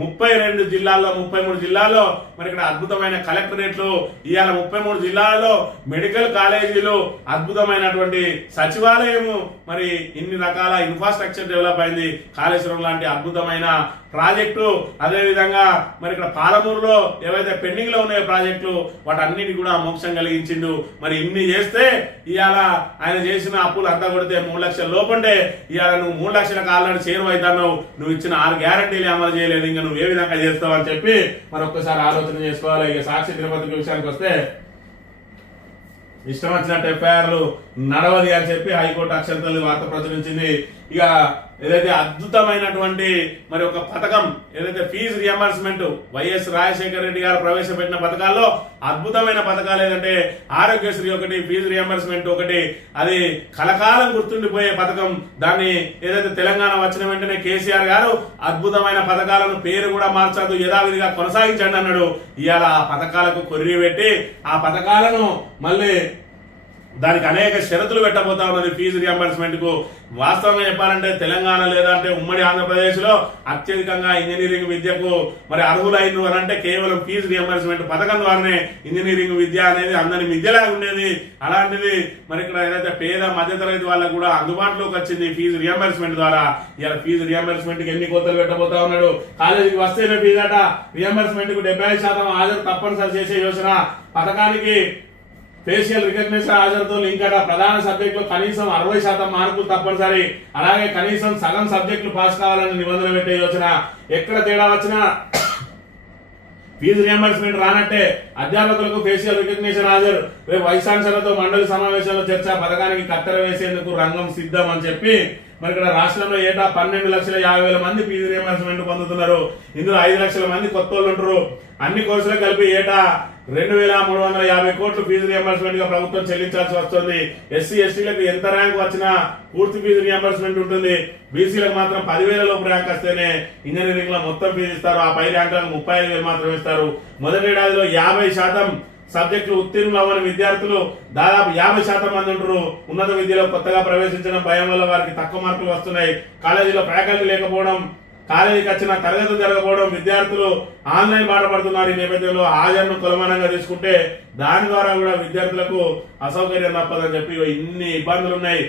32 జిల్లాల్లో 33 జిల్లాల్లో మరి ఇక్కడ అద్భుతమైన కలెక్టరేట్లు, ఇవాళ 33 జిల్లాలలో మెడికల్ కాలేజీలు, అద్భుతమైనటువంటి సచివాలయము, మరి ఇన్ని రకాల ఇన్ఫ్రాస్ట్రక్చర్ డెవలప్ అయింది. కాళేశ్వరం లాంటి అద్భుతమైన ప్రాజెక్టు, అదేవిధంగా మరి ఇక్కడ పాలమూరులో ఏవైతే పెండింగ్ లో ఉన్నాయో ప్రాజెక్టులు వాటన్నిటి కూడా మోక్షం కలిగించిండు. మరి ఇన్ని చేస్తే ఇవాళ ఆయన చేసిన అప్పులు అంతా కొడితే 3 లక్షల లోపంటే ఇవాళ నువ్వు 3 లక్షలకు ఆల్రెడీ చేరువైతున్నావు. నువ్వు ఇచ్చిన 6 గ్యారంటీలు అమలు చేయలేదు, ఇంకా నువ్వు ఏ విధంగా చేస్తావు అని చెప్పి మరి ఒక్కసారి ఆలోచన చేసుకోవాలి. ఇక సాక్షి తిరుపతి విషయానికి వస్తే ఇష్టం వచ్చినట్టు ఎఫ్ఐఆర్లు నడవది అని చెప్పి హైకోర్టు అక్షంతలు వార్త ప్రచురించింది. ఇక ఏదైతే అద్భుతమైనటువంటి మరి ఒక పథకం ఏదైతే fee reimbursement YS Rajasekhara Reddy garu ప్రవేశపెట్టిన పథకాల్లో అద్భుతమైన పథకాలు ఏదంటే ఆరోగ్యశ్రీ ఒకటి, ఫీజు రియంబర్స్మెంట్ ఒకటి, అది కలకాలం గుర్తుండిపోయే పథకం. దాన్ని ఏదైతే తెలంగాణ వచ్చిన వెంటనే కేసీఆర్ గారు అద్భుతమైన పథకాలను పేరు కూడా మార్చదు, యథావిధిగా కొనసాగించండి అన్నాడు. ఇవాళ ఆ పథకాలకు కొర్రీ పెట్టి ఆ పథకాలను మళ్ళీ దానికి అనేక షరతులు పెట్టబోతా ఉన్నది ఫీజు రియంబర్స్మెంట్ కు. వాస్తవంగా చెప్పాలంటే తెలంగాణ లేదంటే ఉమ్మడి ఆంధ్రప్రదేశ్ లో అత్యధికంగా ఇంజనీరింగ్ విద్యకు మరి అర్హులైన అంటే కేవలం ఫీజు రియంబర్స్మెంట్ పథకం ద్వారానే ఇంజనీరింగ్ విద్య అనేది అందరి విద్యలాగా ఉండేది. అలాంటిది మరి ఇక్కడ ఏదైతే పేద మధ్యతరగతి వాళ్ళకు కూడా అందుబాటులోకి వచ్చింది ఫీజు రియంబర్స్మెంట్ ద్వారా. ఇలా ఫీజు రియంబర్స్మెంట్ కి ఎన్ని కోతలు పెట్టబోతా ఉన్నాడు. కాలేజీకి వస్తేనే ఫీజు అట. రియంబర్స్మెంట్ కు 75% హాజరు తప్పనిసరి చేసే యోచన. పథకానికి ఫేషియల్ రికగ్నిషన్ హాజరుతో లింక్ అట. ప్రధాన సబ్జెక్టులో కనీసం 60% మార్కులు తప్పనిసరి. అలాగే కనీసం సగం సబ్జెక్టులు పాస్ కావాలని నిబంధన పెట్టే యోచన. ఎక్కడ తేడా వచ్చినా ఫీజు రియంబర్స్మెంట్ రానట్టే. అధ్యాపకులకు ఫేషియల్ రికగ్నిషన్ హాజరు. రేపు వైస్ ఛాన్సలర్తో మండలి సమావేశంలో చర్చ. పథకానికి కత్తెర వేసేందుకు రంగం సిద్ధం అని చెప్పి మరి ఇక్కడ రాష్ట్రంలో ఏటా 12,50,000 మంది ఫీజు రియంబర్స్మెంట్ పొందుతున్నారు. ఇందులో 5 లక్షల మంది కొత్త వాళ్ళు ఉంటారు. అన్ని కోర్సులు కలిపి ఏటా 2,350 కోట్లు ఫీజు రియంబర్స్మెంట్ గా ప్రభుత్వం చెల్లించాల్సి వస్తుంది. ఎస్సీ ఎస్టీలకు ఎంత ర్యాంక్ వచ్చినా పూర్తి ఫీజు రియంబర్స్మెంట్ ఉంటుంది. బీసీలకు మాత్రం 10,000 లోపు ర్యాంక్ వస్తేనే ఇంజనీరింగ్ లో మొత్తం ఫీజు ఇస్తారు. ఆ పై ర్యాంకులకు 35,000 మాత్రం ఇస్తారు. మొదటి ఏడాదిలో 50% సబ్జెక్టులు ఉత్తీర్ణులు అవ్వని విద్యార్థులు దాదాపు 50% మంది ఉంటారు. ఉన్నత విద్యలో కొత్తగా ప్రవేశించడం భయం వల్ల వారికి తక్కువ మార్కులు వస్తున్నాయి. కాలేజీలో ఫ్యాకల్టీ లేకపోవడం, కాలేజీకి వచ్చిన తరగతులు జరగకపోవడం, విద్యార్థులు ఆన్లైన్ బాట పడుతున్నారు. ఈ నేపథ్యంలో హాజరును కొలమానంగా తీసుకుంటే దాని ద్వారా కూడా విద్యార్థులకు అసౌకర్యం తప్పదని చెప్పి ఇన్ని ఇబ్బందులు ఉన్నాయి.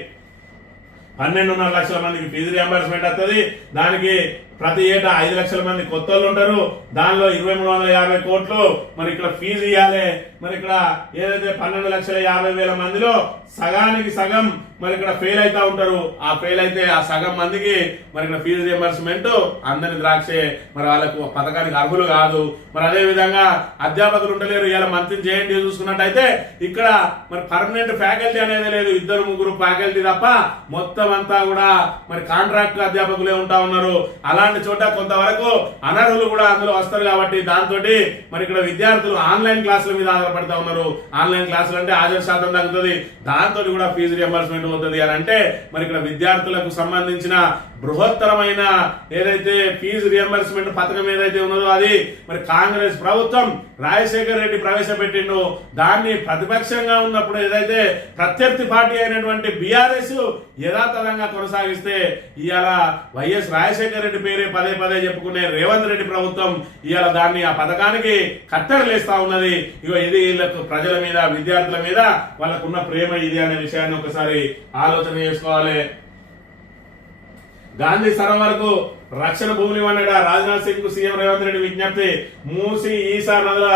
12.5 లక్షల మందికి ఫీజు రియంబర్స్మెంట్ వస్తుంది. దానికి ప్రతి ఏటా 5 లక్షల మంది కొత్త వాళ్ళు ఉంటారు. దానిలో 2,350 కోట్లు మరి ఇక్కడ ఫీజు ఇవ్వాలి. మరి ఇక్కడ ఏదైతే 12,50,000 మందిలో సగానికి సగం మరి ఇక్కడ ఫెయిల్ అవుతా ఉంటారు. ఆ ఫెయిల్ అయితే ఆ సగం మందికి మరి ఇక్కడ ఫీజు రియంబర్స్మెంట్ అందరి ద్రాక్షే. మరి వాళ్ళకు పథకానికి అర్హులు కాదు. మరి అదే విధంగా అధ్యాపకులు ఉండలేరు. ఇలా మంత్రిని చేయండి చూసుకున్నట్టయితే ఇక్కడ మరి పర్మనెంట్ ఫ్యాకల్టీ అనేది లేదు. 2-3 ఫ్యాకల్టీ తప్ప మొత్తం అంతా కూడా మరి కాంట్రాక్ట్ అధ్యాపకులే ఉంటా ఉన్నారు. అలాంటి చోట కొంతవరకు అనర్హులు కూడా అందులో వస్తారు. కాబట్టి దాంతో మరి ఇక్కడ విద్యార్థులు ఆన్లైన్ క్లాసుల మీద ఆధారపడతా ఉన్నారు. ఆన్లైన్ క్లాసులు అంటే హాజరు శాతం తగ్గుతుంది. దాంతో కూడా ఫీజు రియంబర్స్మెంట్ అవుతుంది అని అంటే మరి ఇక్కడ విద్యార్థులకు సంబంధించిన బృహత్తరమైన ఏదైతే ఫీజు రియంబర్స్మెంట్ పథకం ఏదైతే ఉన్నదో అది మరి కాంగ్రెస్ ప్రభుత్వం రాజశేఖర రెడ్డి ప్రవేశపెట్టిండు. దాన్ని ప్రతిపక్షంగా ఉన్నప్పుడు ఏదైతే ప్రత్యర్థి పార్టీ అయినటువంటి బీఆర్ఎస్ యథాతథంగా కొనసాగిస్తే ఇవాళ వైఎస్ రాజశేఖర రెడ్డి పేరే పదే పదే చెప్పుకునే రేవంత్ రెడ్డి ప్రభుత్వం ఇవాళ దాన్ని ఆ పథకానికి కత్తెరలేస్తా ఉన్నది. ఇగో ఇది వీళ్ళకు ప్రజల మీద విద్యార్థుల మీద వాళ్ళకున్న ప్రేమ ఇది అనే విషయాన్ని ఒకసారి ఆలోచన చేసుకోవాలి. గాంధీ సరోవర్కు రక్షణ భూములు ఇవ్వనడా రాజ్నాథ్ సింగ్ కు సీఎం రేవంత్ రెడ్డి విజ్ఞప్తి. మూసి ఈసా నదుల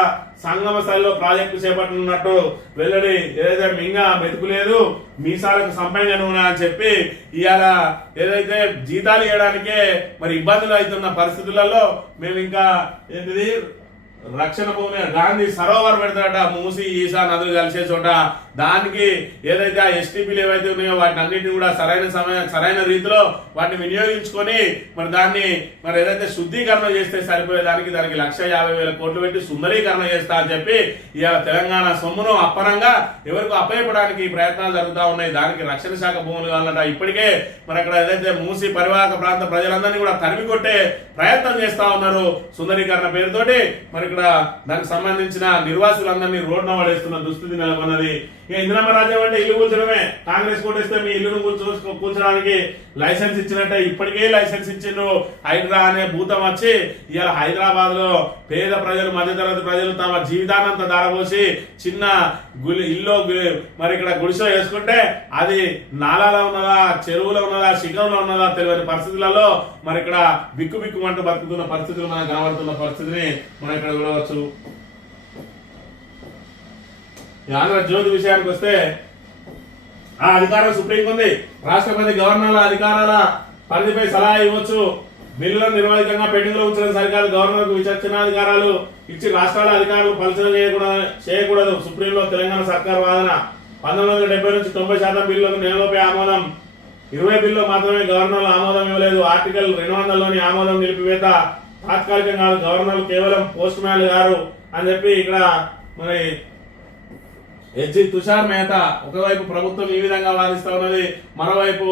సంగమ స్థలిలో ప్రాజెక్టు చేపట్టనున్నట్టు వెల్లడి. ఏదైతే మింగ మెతుకులేదు మీసాలకు సంపంగ నూనె అని చెప్పి ఇవాళ ఏదైతే జీతాలు ఇవ్వడానికే మరి ఇబ్బందులు అవుతున్న పరిస్థితులలో మేము ఇంకా ఏంటిది రక్షణ భూమి గాంధీ సరోవర్ పెడతాడట. మూసి ఈసా నదులు కలిసే చోట దానికి ఏదైతే ఆ ఎస్టీపీలు ఏవైతే ఉన్నాయో వాటిని అన్నింటినీ కూడా సరైన రీతిలో వాటిని వినియోగించుకొని మరి దాన్ని మరి ఏదైతే శుద్ధీకరణ చేస్తే సరిపోయేదానికి దానికి 1,50,000 కోట్లు పెట్టి సుందరీకరణ చేస్తా అని చెప్పి ఇవాళ తెలంగాణ సొమ్మును అప్పనంగా ఎవరికి అప్పయపడానికి ప్రయత్నాలు జరుగుతూ ఉన్నాయి. దానికి రక్షణ శాఖ భూములు కావాలంట. ఇప్పటికే మరి అక్కడ ఏదైతే మూసి పరివాహక ప్రాంత ప్రజలందరినీ కూడా తరిమి కొట్టే ప్రయత్నం చేస్తా ఉన్నారు సుందరీకరణ పేరుతోటి. మరి ఇక్కడ దానికి సంబంధించిన నిర్వాసులందరినీ రోడ్డున పడేస్తున్న దుస్థితి నెలకొన్నది. ఇక ఇందిరమ్మ రాజ్యం అంటే ఇల్లు కూల్చడమే. కాంగ్రెస్ కోటేస్తే మీ ఇల్లును కూల్చడానికి లైసెన్స్ ఇచ్చినట్టే ఇప్పటికే లైసెన్స్ ఇచ్చిండ్రు. హైడ్రా అనే భూతం వచ్చి ఇవాళ హైదరాబాద్ లో పేద ప్రజలు మధ్యతరగతి ప్రజలు తమ జీవితానంతా దారపోసి చిన్న ఇల్లు మరి ఇక్కడ గుడిసె వేసుకుంటే అది నాలాలో ఉన్నదా చెరువులో ఉన్నదా శిఖంలో ఉన్నదా తెలియని పరిస్థితులలో మరి ఇక్కడ బిక్కు బిక్కుమంటూ బతుకుతున్న పరిస్థితులు మనకు కనబడుతున్న పరిస్థితిని మనం ఇక్కడ చూడవచ్చు. ఆంధ్రజ్యోతి విషయానికి వస్తే ఆ అధికారం సుప్రీంకు ఉంది. రాష్ట్రపతి గవర్నర్ల అధికారాల పరిధిపై సలహా ఇవ్వచ్చు. బిల్లులను నిర్వాధికంగా పెండింగ్ లో ఉంచడం సరికాదు. గవర్నర్ కు విచక్షణాధికారాలు ఇచ్చి రాష్ట్రాల అధికారులు పరిశీలన చేయకూడదు. సుప్రీంలో తెలంగాణ సర్కార్ వాదన. 1970 నుంచి 90% బిల్లులకు నెలలోపే ఆమోదం. 20 బిల్లు మాత్రమే గవర్నర్లు ఆమోదం ఇవ్వలేదు. ఆర్టికల్ 200లోని ఆమోదం నిలిపివేత తాత్కాలికంగా గవర్నర్లు కేవలం పోస్ట్ మ్యాన్ గారు అని చెప్పి ఇక్కడ మరి హెచ్జి తుషార్ మెహతా ఒకవైపు ప్రభుత్వం ఈ విధంగా వాదిస్తా ఉన్నది, మరోవైపు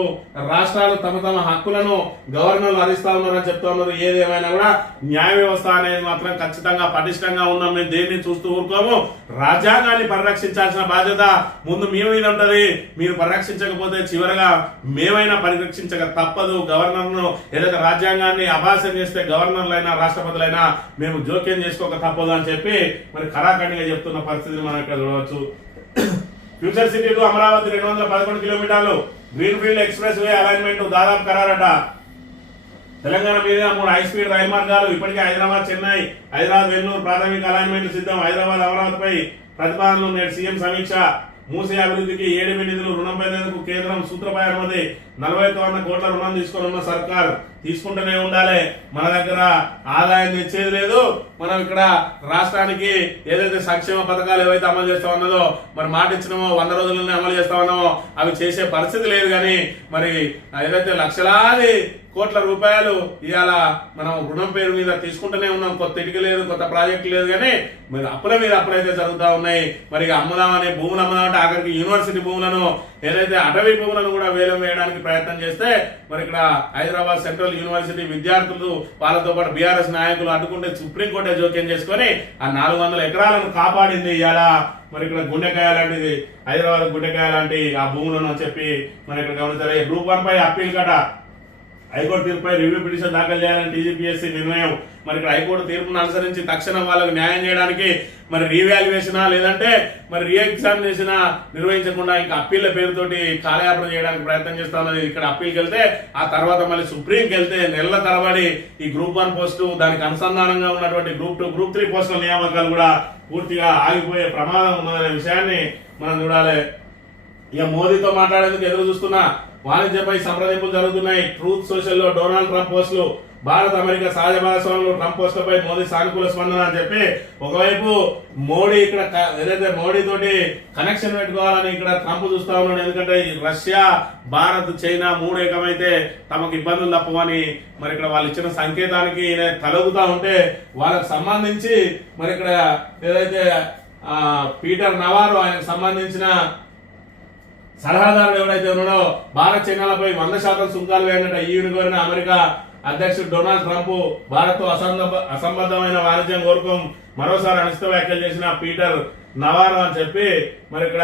రాష్ట్రాలు తమ తమ హక్కులను గవర్నర్లు హరిస్తా ఉన్నారని చెప్తా ఉన్నారు. ఏదేమైనా కూడా న్యాయ వ్యవస్థ అనేది మాత్రం ఖచ్చితంగా పటిష్టంగా ఉన్నాం. మేము దేన్ని చూస్తూ ఊరుకోము. రాజ్యాంగాన్ని పరిరక్షించాల్సిన బాధ్యత ముందు మీ మీద ఉంటది. మీరు పరిరక్షించకపోతే చివరగా మేమైనా పరిరక్షించక తప్పదు. గవర్నర్ను ఏదైతే రాజ్యాంగాన్ని అభాసం చేస్తే గవర్నర్లైనా రాష్ట్రపతులైనా మేము జోక్యం చేసుకోక తప్పదు అని చెప్పి మరి ఖరాఖండిగా చెప్తున్న పరిస్థితిని మనం ఇక్కడ చూడవచ్చు. ఫ్యూచర్ సిటీ టు అమరావతి 211 కిలోమీటర్లు green field express way alignment దాదాపు ఖరారట. తెలంగాణ మీద 3 హై స్పీడ్ రైలు మార్గాలు ఇప్పటికే హైదరాబాద్ చెన్నై, హైదరాబాద్ వెల్లూరు ప్రాథమిక అలైన్మెంట్ సిద్ధం. హైదరాబాద్ అమరావతిపై ప్రతిపాదనలు నేడు సీఎం సమీక్ష. మూసీ అభివృద్ధికి 7 నిధులు రుణం పొందేందుకు కేంద్రం సూత్రపై అనుమతి. 41 కోట్ల రుణం తీసుకున్న సర్కార్ తీసుకుంటూనే ఉండాలి. మన దగ్గర ఆదాయం తెచ్చేది లేదు. మనం ఇక్కడ రాష్ట్రానికి ఏదైతే సంక్షేమ పథకాలు ఏవైతే అమలు చేస్తా ఉన్నదో మరి మాట ఇచ్చినామో 100 రోజుల్లోనే అమలు చేస్తా ఉన్నామో అవి చేసే పరిస్థితి లేదు. కానీ మరి ఏదైతే లక్షలాది కోట్ల రూపాయలు ఇవాళ మనం రుణం పేరు మీద తీసుకుంటూనే ఉన్నాం. కొత్త ఇటుక లేదు, కొత్త ప్రాజెక్టు లేదు, కానీ మరి అప్పుల మీద అప్పులైతే జరుగుతూ ఉన్నాయి. మరి అమ్ముదామని భూములు అమ్ముదామంటే ఆఖరికి యూనివర్సిటీ భూములను ఏదైతే అటవీ భూములను కూడా వేలం వేయడానికి ప్రయత్నం చేస్తే మరి ఇక్కడ హైదరాబాద్ సెంట్రల్ యూనివర్సిటీ విద్యార్థులు వాళ్ళతో పాటు బీఆర్ఎస్ నాయకులు అడ్డుకుంటే సుప్రీంకోర్టే జోక్యం చేసుకొని ఆ 400 ఎకరాలను కాపాడింది. ఇవాళ మరి ఇక్కడ గుండెకాయ లాంటిది, హైదరాబాద్ గుండెకాయ లాంటి ఆ భూములను చెప్పి మరి ఇక్కడ గమనించాలి. గ్రూప్ 1 పై అప్పీల్ కట. హైకోర్టు తీర్పుపై రివ్యూ పిటిషన్ దాఖలు చేయాలని టీజీపీఎస్సీ నిర్ణయం. మరి ఇక్కడ హైకోర్టు తీర్పును అనుసరించి తక్షణం వాళ్ళకు న్యాయం చేయడానికి మరి రీవాల్యుయేషన్ లేదంటే మరి రీ ఎగ్జామినేషన్ నిర్వహించకుండా ఇంకా అప్పీళ్ల పేరుతోటి కాలయాపన చేయడానికి ప్రయత్నం చేస్తా ఉన్నది. ఇక్కడ అప్పీల్కి వెళ్తే ఆ తర్వాత మళ్ళీ సుప్రీంకి వెళ్తే నెలల తరబడి ఈ గ్రూప్ 1 పోస్టు దానికి అనుసంధానంగా ఉన్నటువంటి గ్రూప్ 2, గ్రూప్ 3 పోస్టుల నియామకాలు కూడా పూర్తిగా ఆగిపోయే ప్రమాదం ఉన్నదనే విషయాన్ని మనం చూడాలి. ఇక మోదీతో మాట్లాడేందుకు ఎదురు చూస్తున్నా వాణిజ్యపై సంప్రదింపులు జరుగుతున్నాయి. ట్రూత్ సోషల్ లో డొనాల్డ్ ట్రంప్ పోస్టులు. భారత్ అమెరికా సహజ భాగస్వాములు ట్రంప్ పోస్టులపై మోదీ సానుకూల స్పందన అని చెప్పి ఒకవైపు మోడీ ఇక్కడ ఏదైతే మోడీ తోటి కనెక్షన్ పెట్టుకోవాలని ఇక్కడ ట్రంప్ చూస్తా ఉన్నాడు. ఎందుకంటే రష్యా, భారత్, చైనా 3 ఏకమైతే తమకు ఇబ్బందులు తప్పవని మరి ఇక్కడ వాళ్ళు ఇచ్చిన సంకేతానికి తలగుతా ఉంటే వాళ్ళకు సంబంధించి మరి ఇక్కడ ఏదైతే పీటర్ నవారో ఆయనకు సంబంధించిన సలహాదారుడు ఎవరైతే ఉన్నాడో భారత్ చైనాలపై 100% సుంకాలు వేయనట ఈయుని కోరిన అమెరికా అధ్యక్షుడు డొనాల్డ్ ట్రంప్ భారత్ తో అసంబద్ధమైన వాణిజ్యం కోరుకోం మరోసారి అనిశ్చిత వ్యాఖ్యలు చేసిన పీటర్ నవారో అని చెప్పి మరి ఇక్కడ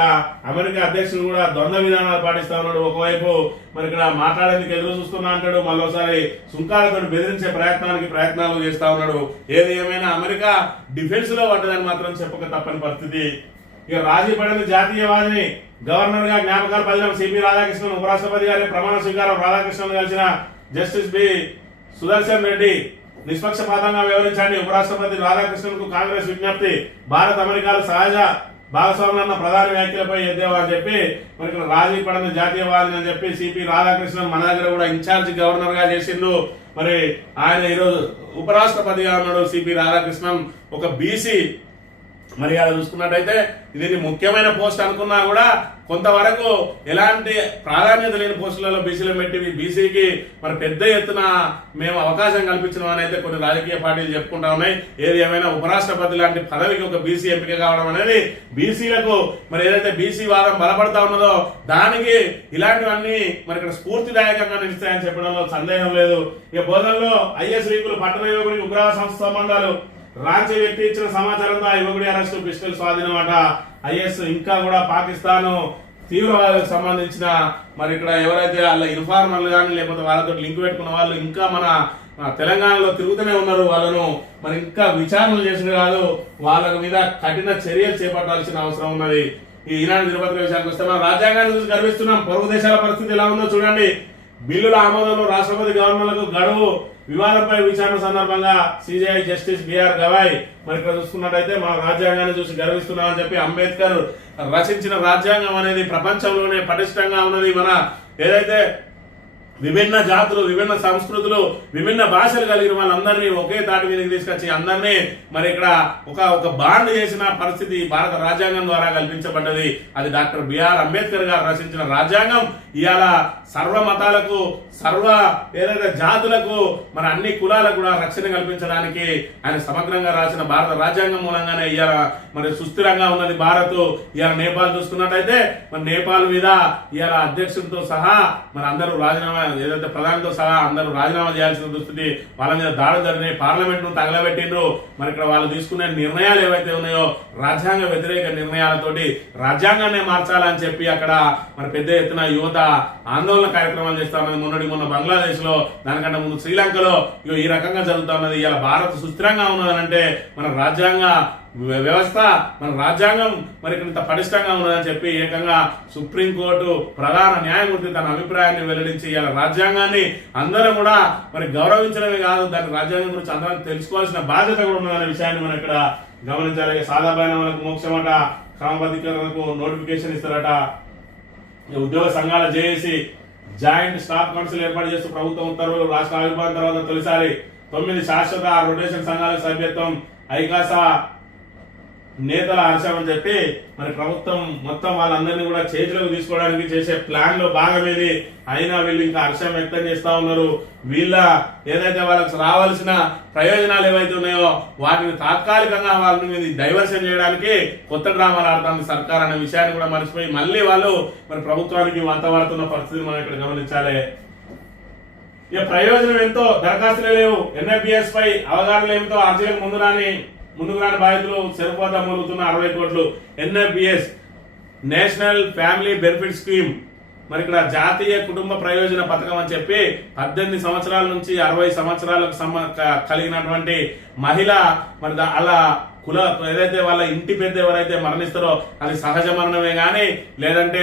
అమెరికా అధ్యక్షుడు కూడా ద్వంద్వ విధానాలు పాటిస్తా ఉన్నాడు. ఒకవైపు మరి ఇక్కడ మాట్లాడేందుకు ఎదురు చూస్తున్నా అంటాడు, మరోసారి సుంకాలతో బెదిరించే ప్రయత్నాలు చేస్తా ఉన్నాడు. ఏది ఏమైనా అమెరికా డిఫెన్స్ లో పడ్డదని మాత్రం చెప్పక తప్పని పరిస్థితి. ఇక రాజీ పడిన జాతీయవాదిని గవర్నర్ గా జ్ఞాపకాలు పదిలం సిపి రాధాకృష్ణన్, ఉపరాష్ట్రపతి గారి ప్రమాణ స్వీకారం రాధాకృష్ణన్ కలిసిన జస్టిస్ బి సుదర్శన్ రెడ్డి నిష్పక్షపాతంగా వ్యవహరించండి. ఉపరాష్ట్రపతి రాధాకృష్ణన్కు కాంగ్రెస్ విజ్ఞప్తి. భారత్ అమెరికాలు సహజ భాగస్వామ్యం ప్రధాని వ్యాఖ్యలపై ఎద్దేవా అని చెప్పి మరి ఇక్కడ రాజీ పడని జాతీయవాదిని అని చెప్పి సిపి రాధాకృష్ణన్ మన దగ్గర కూడా ఇన్ఛార్జ్ గవర్నర్ గా చేసిండు. మరి ఆయన ఈరోజు ఉపరాష్ట్రపతిగా ఉన్నాడు సిపి రాధాకృష్ణన్. ఒక బీసీ మరి అలా చూసుకున్నట్టయితే ఇది ముఖ్యమైన పోస్ట్ అనుకున్నా కూడా కొంతవరకు ఎలాంటి ప్రాధాన్యత లేని పోస్టులలో బీసీలో పెట్టి బీసీకి మరి పెద్ద ఎత్తున మేము అవకాశం కల్పించడం అని అయితే కొన్ని రాజకీయ పార్టీలు చెప్పుకుంటా ఉన్నాయి. ఏది ఏమైనా ఉపరాష్ట్రపతి లాంటి పదవికి ఒక బీసీ ఎంపిక కావడం అనేది బీసీలకు మరి ఏదైతే బీసీ వాదం బలపడతా ఉన్నదో దానికి ఇలాంటివన్నీ మరి ఇక్కడ స్ఫూర్తిదాయకంగా నిలుస్తాయని చెప్పడంలో సందేహం లేదు. ఇక బోధనలో ఐఎస్ వీకులు పట్టణ యువకుడికి ఉగ్రవాద సంస్థ సంబంధాలు. రాంచీ వ్యక్తి ఇచ్చిన సమాచారంతో ఆ యువకుడి అరెస్టు, పిస్టల్ స్వాధీనం అట. ఐఎస్ ఇంకా కూడా పాకిస్తాన్ తీవ్రవాదాలకు సంబంధించిన మరి ఇక్కడ ఎవరైతే వాళ్ళ ఇన్ఫార్మర్లు కానీ లేకపోతే వాళ్ళతో లింక్ పెట్టుకున్న వాళ్ళు ఇంకా మన తెలంగాణలో తిరుగుతూనే ఉన్నారు. వాళ్ళను మరి ఇంకా విచారణలు చేసిన కాదు, వాళ్ళ మీద కఠిన చర్యలు చేపట్టాల్సిన అవసరం ఉన్నది. ఈ ఈనాడు దినపత్రిక విషయానికి వస్తే మనం రాజ్యాంగాన్ని చూసి గర్విస్తున్నాం. పొరుగు దేశాల పరిస్థితి ఎలా ఉందో చూడండి. బిల్లుల ఆమోదంలో రాష్ట్రపతి గవర్నర్లకు గడువు. వివాదంపై విచారణ సందర్భంగా సిజేఐ జస్టిస్ బిఆర్ గవాయ్. మరి ఇక్కడ చూసుకున్నట్టయితే మన రాజ్యాంగాన్ని చూసి గర్విస్తున్నామని చెప్పి అంబేద్కర్ రచించిన రాజ్యాంగం అనేది ప్రపంచంలోనే పటిష్టంగా ఉన్నది. మన ఏదైతే విభిన్న జాతులు, విభిన్న సంస్కృతులు, విభిన్న భాషలు కలిగిన వాళ్ళందరినీ ఒకే తాటి మీదకి తీసుకొచ్చి అందరినీ మరి ఇక్కడ ఒక బాండ్ చేసిన పరిస్థితి భారత రాజ్యాంగం ద్వారా కల్పించబడ్డది. అది డాక్టర్ బిఆర్ అంబేద్కర్ గారు రచించిన రాజ్యాంగం. ఇవాళ సర్వ మతాలకు, సర్వ ఏదైతే జాతులకు, మన అన్ని కులాలకు కూడా రక్షణ కల్పించడానికి ఆయన సమగ్రంగా రాసిన భారత రాజ్యాంగం మూలంగానే ఇవాళ మరి సుస్థిరంగా ఉన్నది భారత్. ఇవాళ నేపాల్ చూసుకున్నట్టయితే మరి నేపాల్ మీద ఇవాళ అధ్యక్షుడితో సహా మరి అందరూ రాజీనామా, ఏదైతే ప్రధానితో సహా అందరూ రాజీనామా చేయాల్సిన దుస్థితి, వాళ్ళ మీద దాడులు జరిగినాయి, పార్లమెంట్ ను తగలబెట్టిండ్రు. మరి ఇక్కడ వాళ్ళు తీసుకునే నిర్ణయాలు ఏవైతే ఉన్నాయో రాజ్యాంగ వ్యతిరేక నిర్ణయాలతోటి రాజ్యాంగాన్ని మార్చాలని చెప్పి అక్కడ మరి పెద్ద ఎత్తున యువత ఆందోళన కార్యక్రమాలు చేస్తా ఉన్నది. మొన్న బంగ్లాదేశ్ లో, దానికంటే ముందు శ్రీలంకలో ఈ రకంగా జరుగుతా ఉన్నది. ఇలా భారత్ సుస్థిరంగా ఉన్నదంటే మన రాజ్యాంగ వ్యవస్థ, మన రాజ్యాంగం మరి ఇంత పటిష్టంగా ఉన్నదని చెప్పి ఏకంగా సుప్రీంకోర్టు ప్రధాన న్యాయమూర్తి తన అభిప్రాయాన్ని వెల్లడించి ఇలా రాజ్యాంగాన్ని అందరం కూడా మరి గౌరవించడమే కాదు, దాని రాజ్యాంగం గురించి అందరం తెలుసుకోవాల్సిన బాధ్యత కూడా ఉన్నదనే విషయాన్ని మనం ఇక్కడ గమనించాలి. సాదాపైన మనకు మోక్షమట, క్రమబద్ధీకరణకు నోటిఫికేషన్ ఇస్తారట. ఉద్యోగ సంఘాల జేఏసీ జాయింట్ స్టాఫ్ కౌన్సిల్ ఏర్పాటు చేస్తూ ప్రభుత్వం ఉత్తర్వులు. రాష్ట్ర ఆవిర్భావం తర్వాత తొలిసారి 9 శాశ్వత రొటేషన్ సంఘాలకు సభ్యత్వం. ఐకాస నేతల హర్షం అని చెప్పి మరి ప్రభుత్వం మొత్తం వాళ్ళందరినీ కూడా చేతులకు తీసుకోవడానికి చేసే ప్లాన్ లో భాగమేది. అయినా వీళ్ళు ఇంకా హర్షం వ్యక్తం చేస్తా ఉన్నారు. వీళ్ళ ఏదైతే వాళ్ళకి రావాల్సిన ప్రయోజనాలు ఏవైతే ఉన్నాయో వాటిని తాత్కాలికంగా వాళ్ళని డైవర్షన్ చేయడానికి కొత్త డ్రామాలు ఆడుతుంది సర్కార్ అనే విషయాన్ని కూడా మర్చిపోయి మళ్ళీ వాళ్ళు మరి ప్రభుత్వానికి వాతావరణున్న పరిస్థితిని మనం ఇక్కడ గమనించాలి. ఇక ప్రయోజనం ఎంతో, దరఖాస్తులే లేవు. ఎన్ఎఫ్బిఎస్ పై అవగాహన ఏమిటో అర్జీలకు ముందుకు రాని బాధితులు సరిపోతా మూలుగుతున్న 60 కోట్లు. ఎన్ఎఫ్బిఎస్ నేషనల్ ఫ్యామిలీ బెనిఫిట్ స్కీమ్ మరి ఇక్కడ జాతీయ కుటుంబ ప్రయోజన పథకం అని చెప్పి 18 సంవత్సరాల నుంచి 60 సంవత్సరాలకు కలిగినటువంటి మహిళ మరి అలా కుల ఏదైతే వాళ్ళ ఇంటి పెద్ద ఎవరైతే మరణిస్తారో అది సహజ మరణమే గాని లేదంటే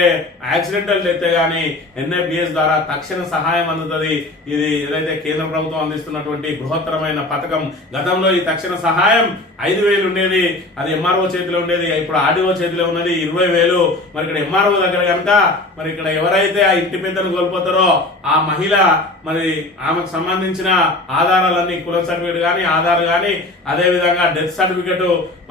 యాక్సిడెంటల్ డెత్ గాని ఎన్ఎఫ్బిఎస్ ద్వారా తక్షణ సహాయం అందుతుంది. ఇది ఏదైతే కేంద్ర ప్రభుత్వం అందిస్తున్నటువంటి బృహత్తరమైన పథకం. గతంలో ఈ తక్షణ సహాయం 5,000 ఉండేది, అది ఎంఆర్ఓ చేతిలో ఉండేది. ఇప్పుడు ఆర్డీఓ చేతిలో ఉన్నది 20,000. మరి ఇక్కడ ఎంఆర్ఓ దగ్గర కనుక మరి ఇక్కడ ఎవరైతే ఆ ఇంటి పెద్దను కోల్పోతారో ఆ మహిళ మరి ఆమెకు సంబంధించిన ఆధారాలన్నీ కుల సర్టిఫికేట్ గానీ, ఆధార్ గానీ, అదే విధంగా డెత్ సర్టిఫికేట్,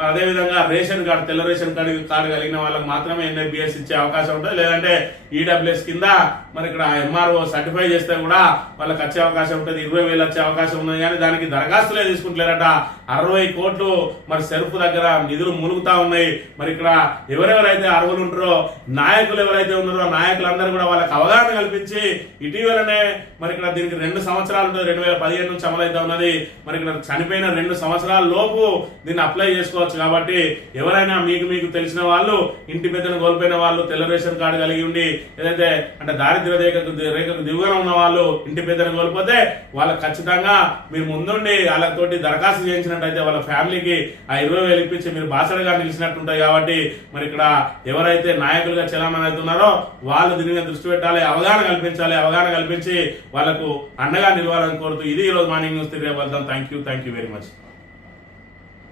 అదే విధంగా రేషన్ కార్డు, తెల్ల రేషన్ కార్డు కలిగిన వాళ్ళకి మాత్రమే ఎన్ఎఫ్బిఎస్ ఇచ్చే అవకాశం ఉంటుంది. లేదంటే ఈడబ్ల్యూఎస్ కింద మరి ఇక్కడ ఎంఆర్ఓ సర్టిఫై చేస్తే కూడా వాళ్ళకి వచ్చే అవకాశం ఉంటుంది. 20,000 వచ్చే అవకాశం ఉన్నది. కానీ దానికి దరఖాస్తులే తీసుకుంటలేరట. 60 కోట్లు మరి సెర్ఫ్ దగ్గర నిధులు మునుగుతా ఉన్నాయి. మరి ఇక్కడ ఎవరెవరైతే అర్హులు ఉంటారో, నాయకులు ఎవరైతే ఉన్నారో నాయకులందరూ కూడా వాళ్ళకి అవగాహన కల్పించి ఇటీవలనే మరి ఇక్కడ దీనికి 2 సంవత్సరాలు ఉంటుంది, 2015 నుంచి అమలైతే ఉన్నది. మరి ఇక్కడ చనిపోయిన 2 సంవత్సరాల లోపు దీన్ని అప్లై అప్లై చేసుకోవచ్చు. కాబట్టి ఎవరైనా మీకు తెలిసిన వాళ్ళు ఇంటి పెద్దను కోల్పోయిన వాళ్ళు, తెల్ల రేషన్ కార్డు కలిగి ఉండి ఏదైతే అంటే దారిద్ర్య రేఖకు దిగువన ఉన్న వాళ్ళు ఇంటి పెద్దను కోల్పోతే వాళ్ళకి ఖచ్చితంగా మీరు ముందుండి వాళ్ళతోటి దరఖాస్తు చేయించినట్టయితే వాళ్ళ ఫ్యామిలీకి ఆ 20,000 ఇప్పించి మీరు బాసడగా నిలిచినట్టుంటాయి. కాబట్టి మరి ఇక్కడ ఎవరైతే నాయకులుగా చలామణి అవుతున్నారో వాళ్ళు దీని మీద దృష్టి పెట్టాలి, అవగాహన కల్పించి వాళ్ళకు అండగా నిలవాలని కోరుతూ ఇది ఈరోజు మార్నింగ్ న్యూస్. తిరిగి వెళ్దాం. Thank you very much.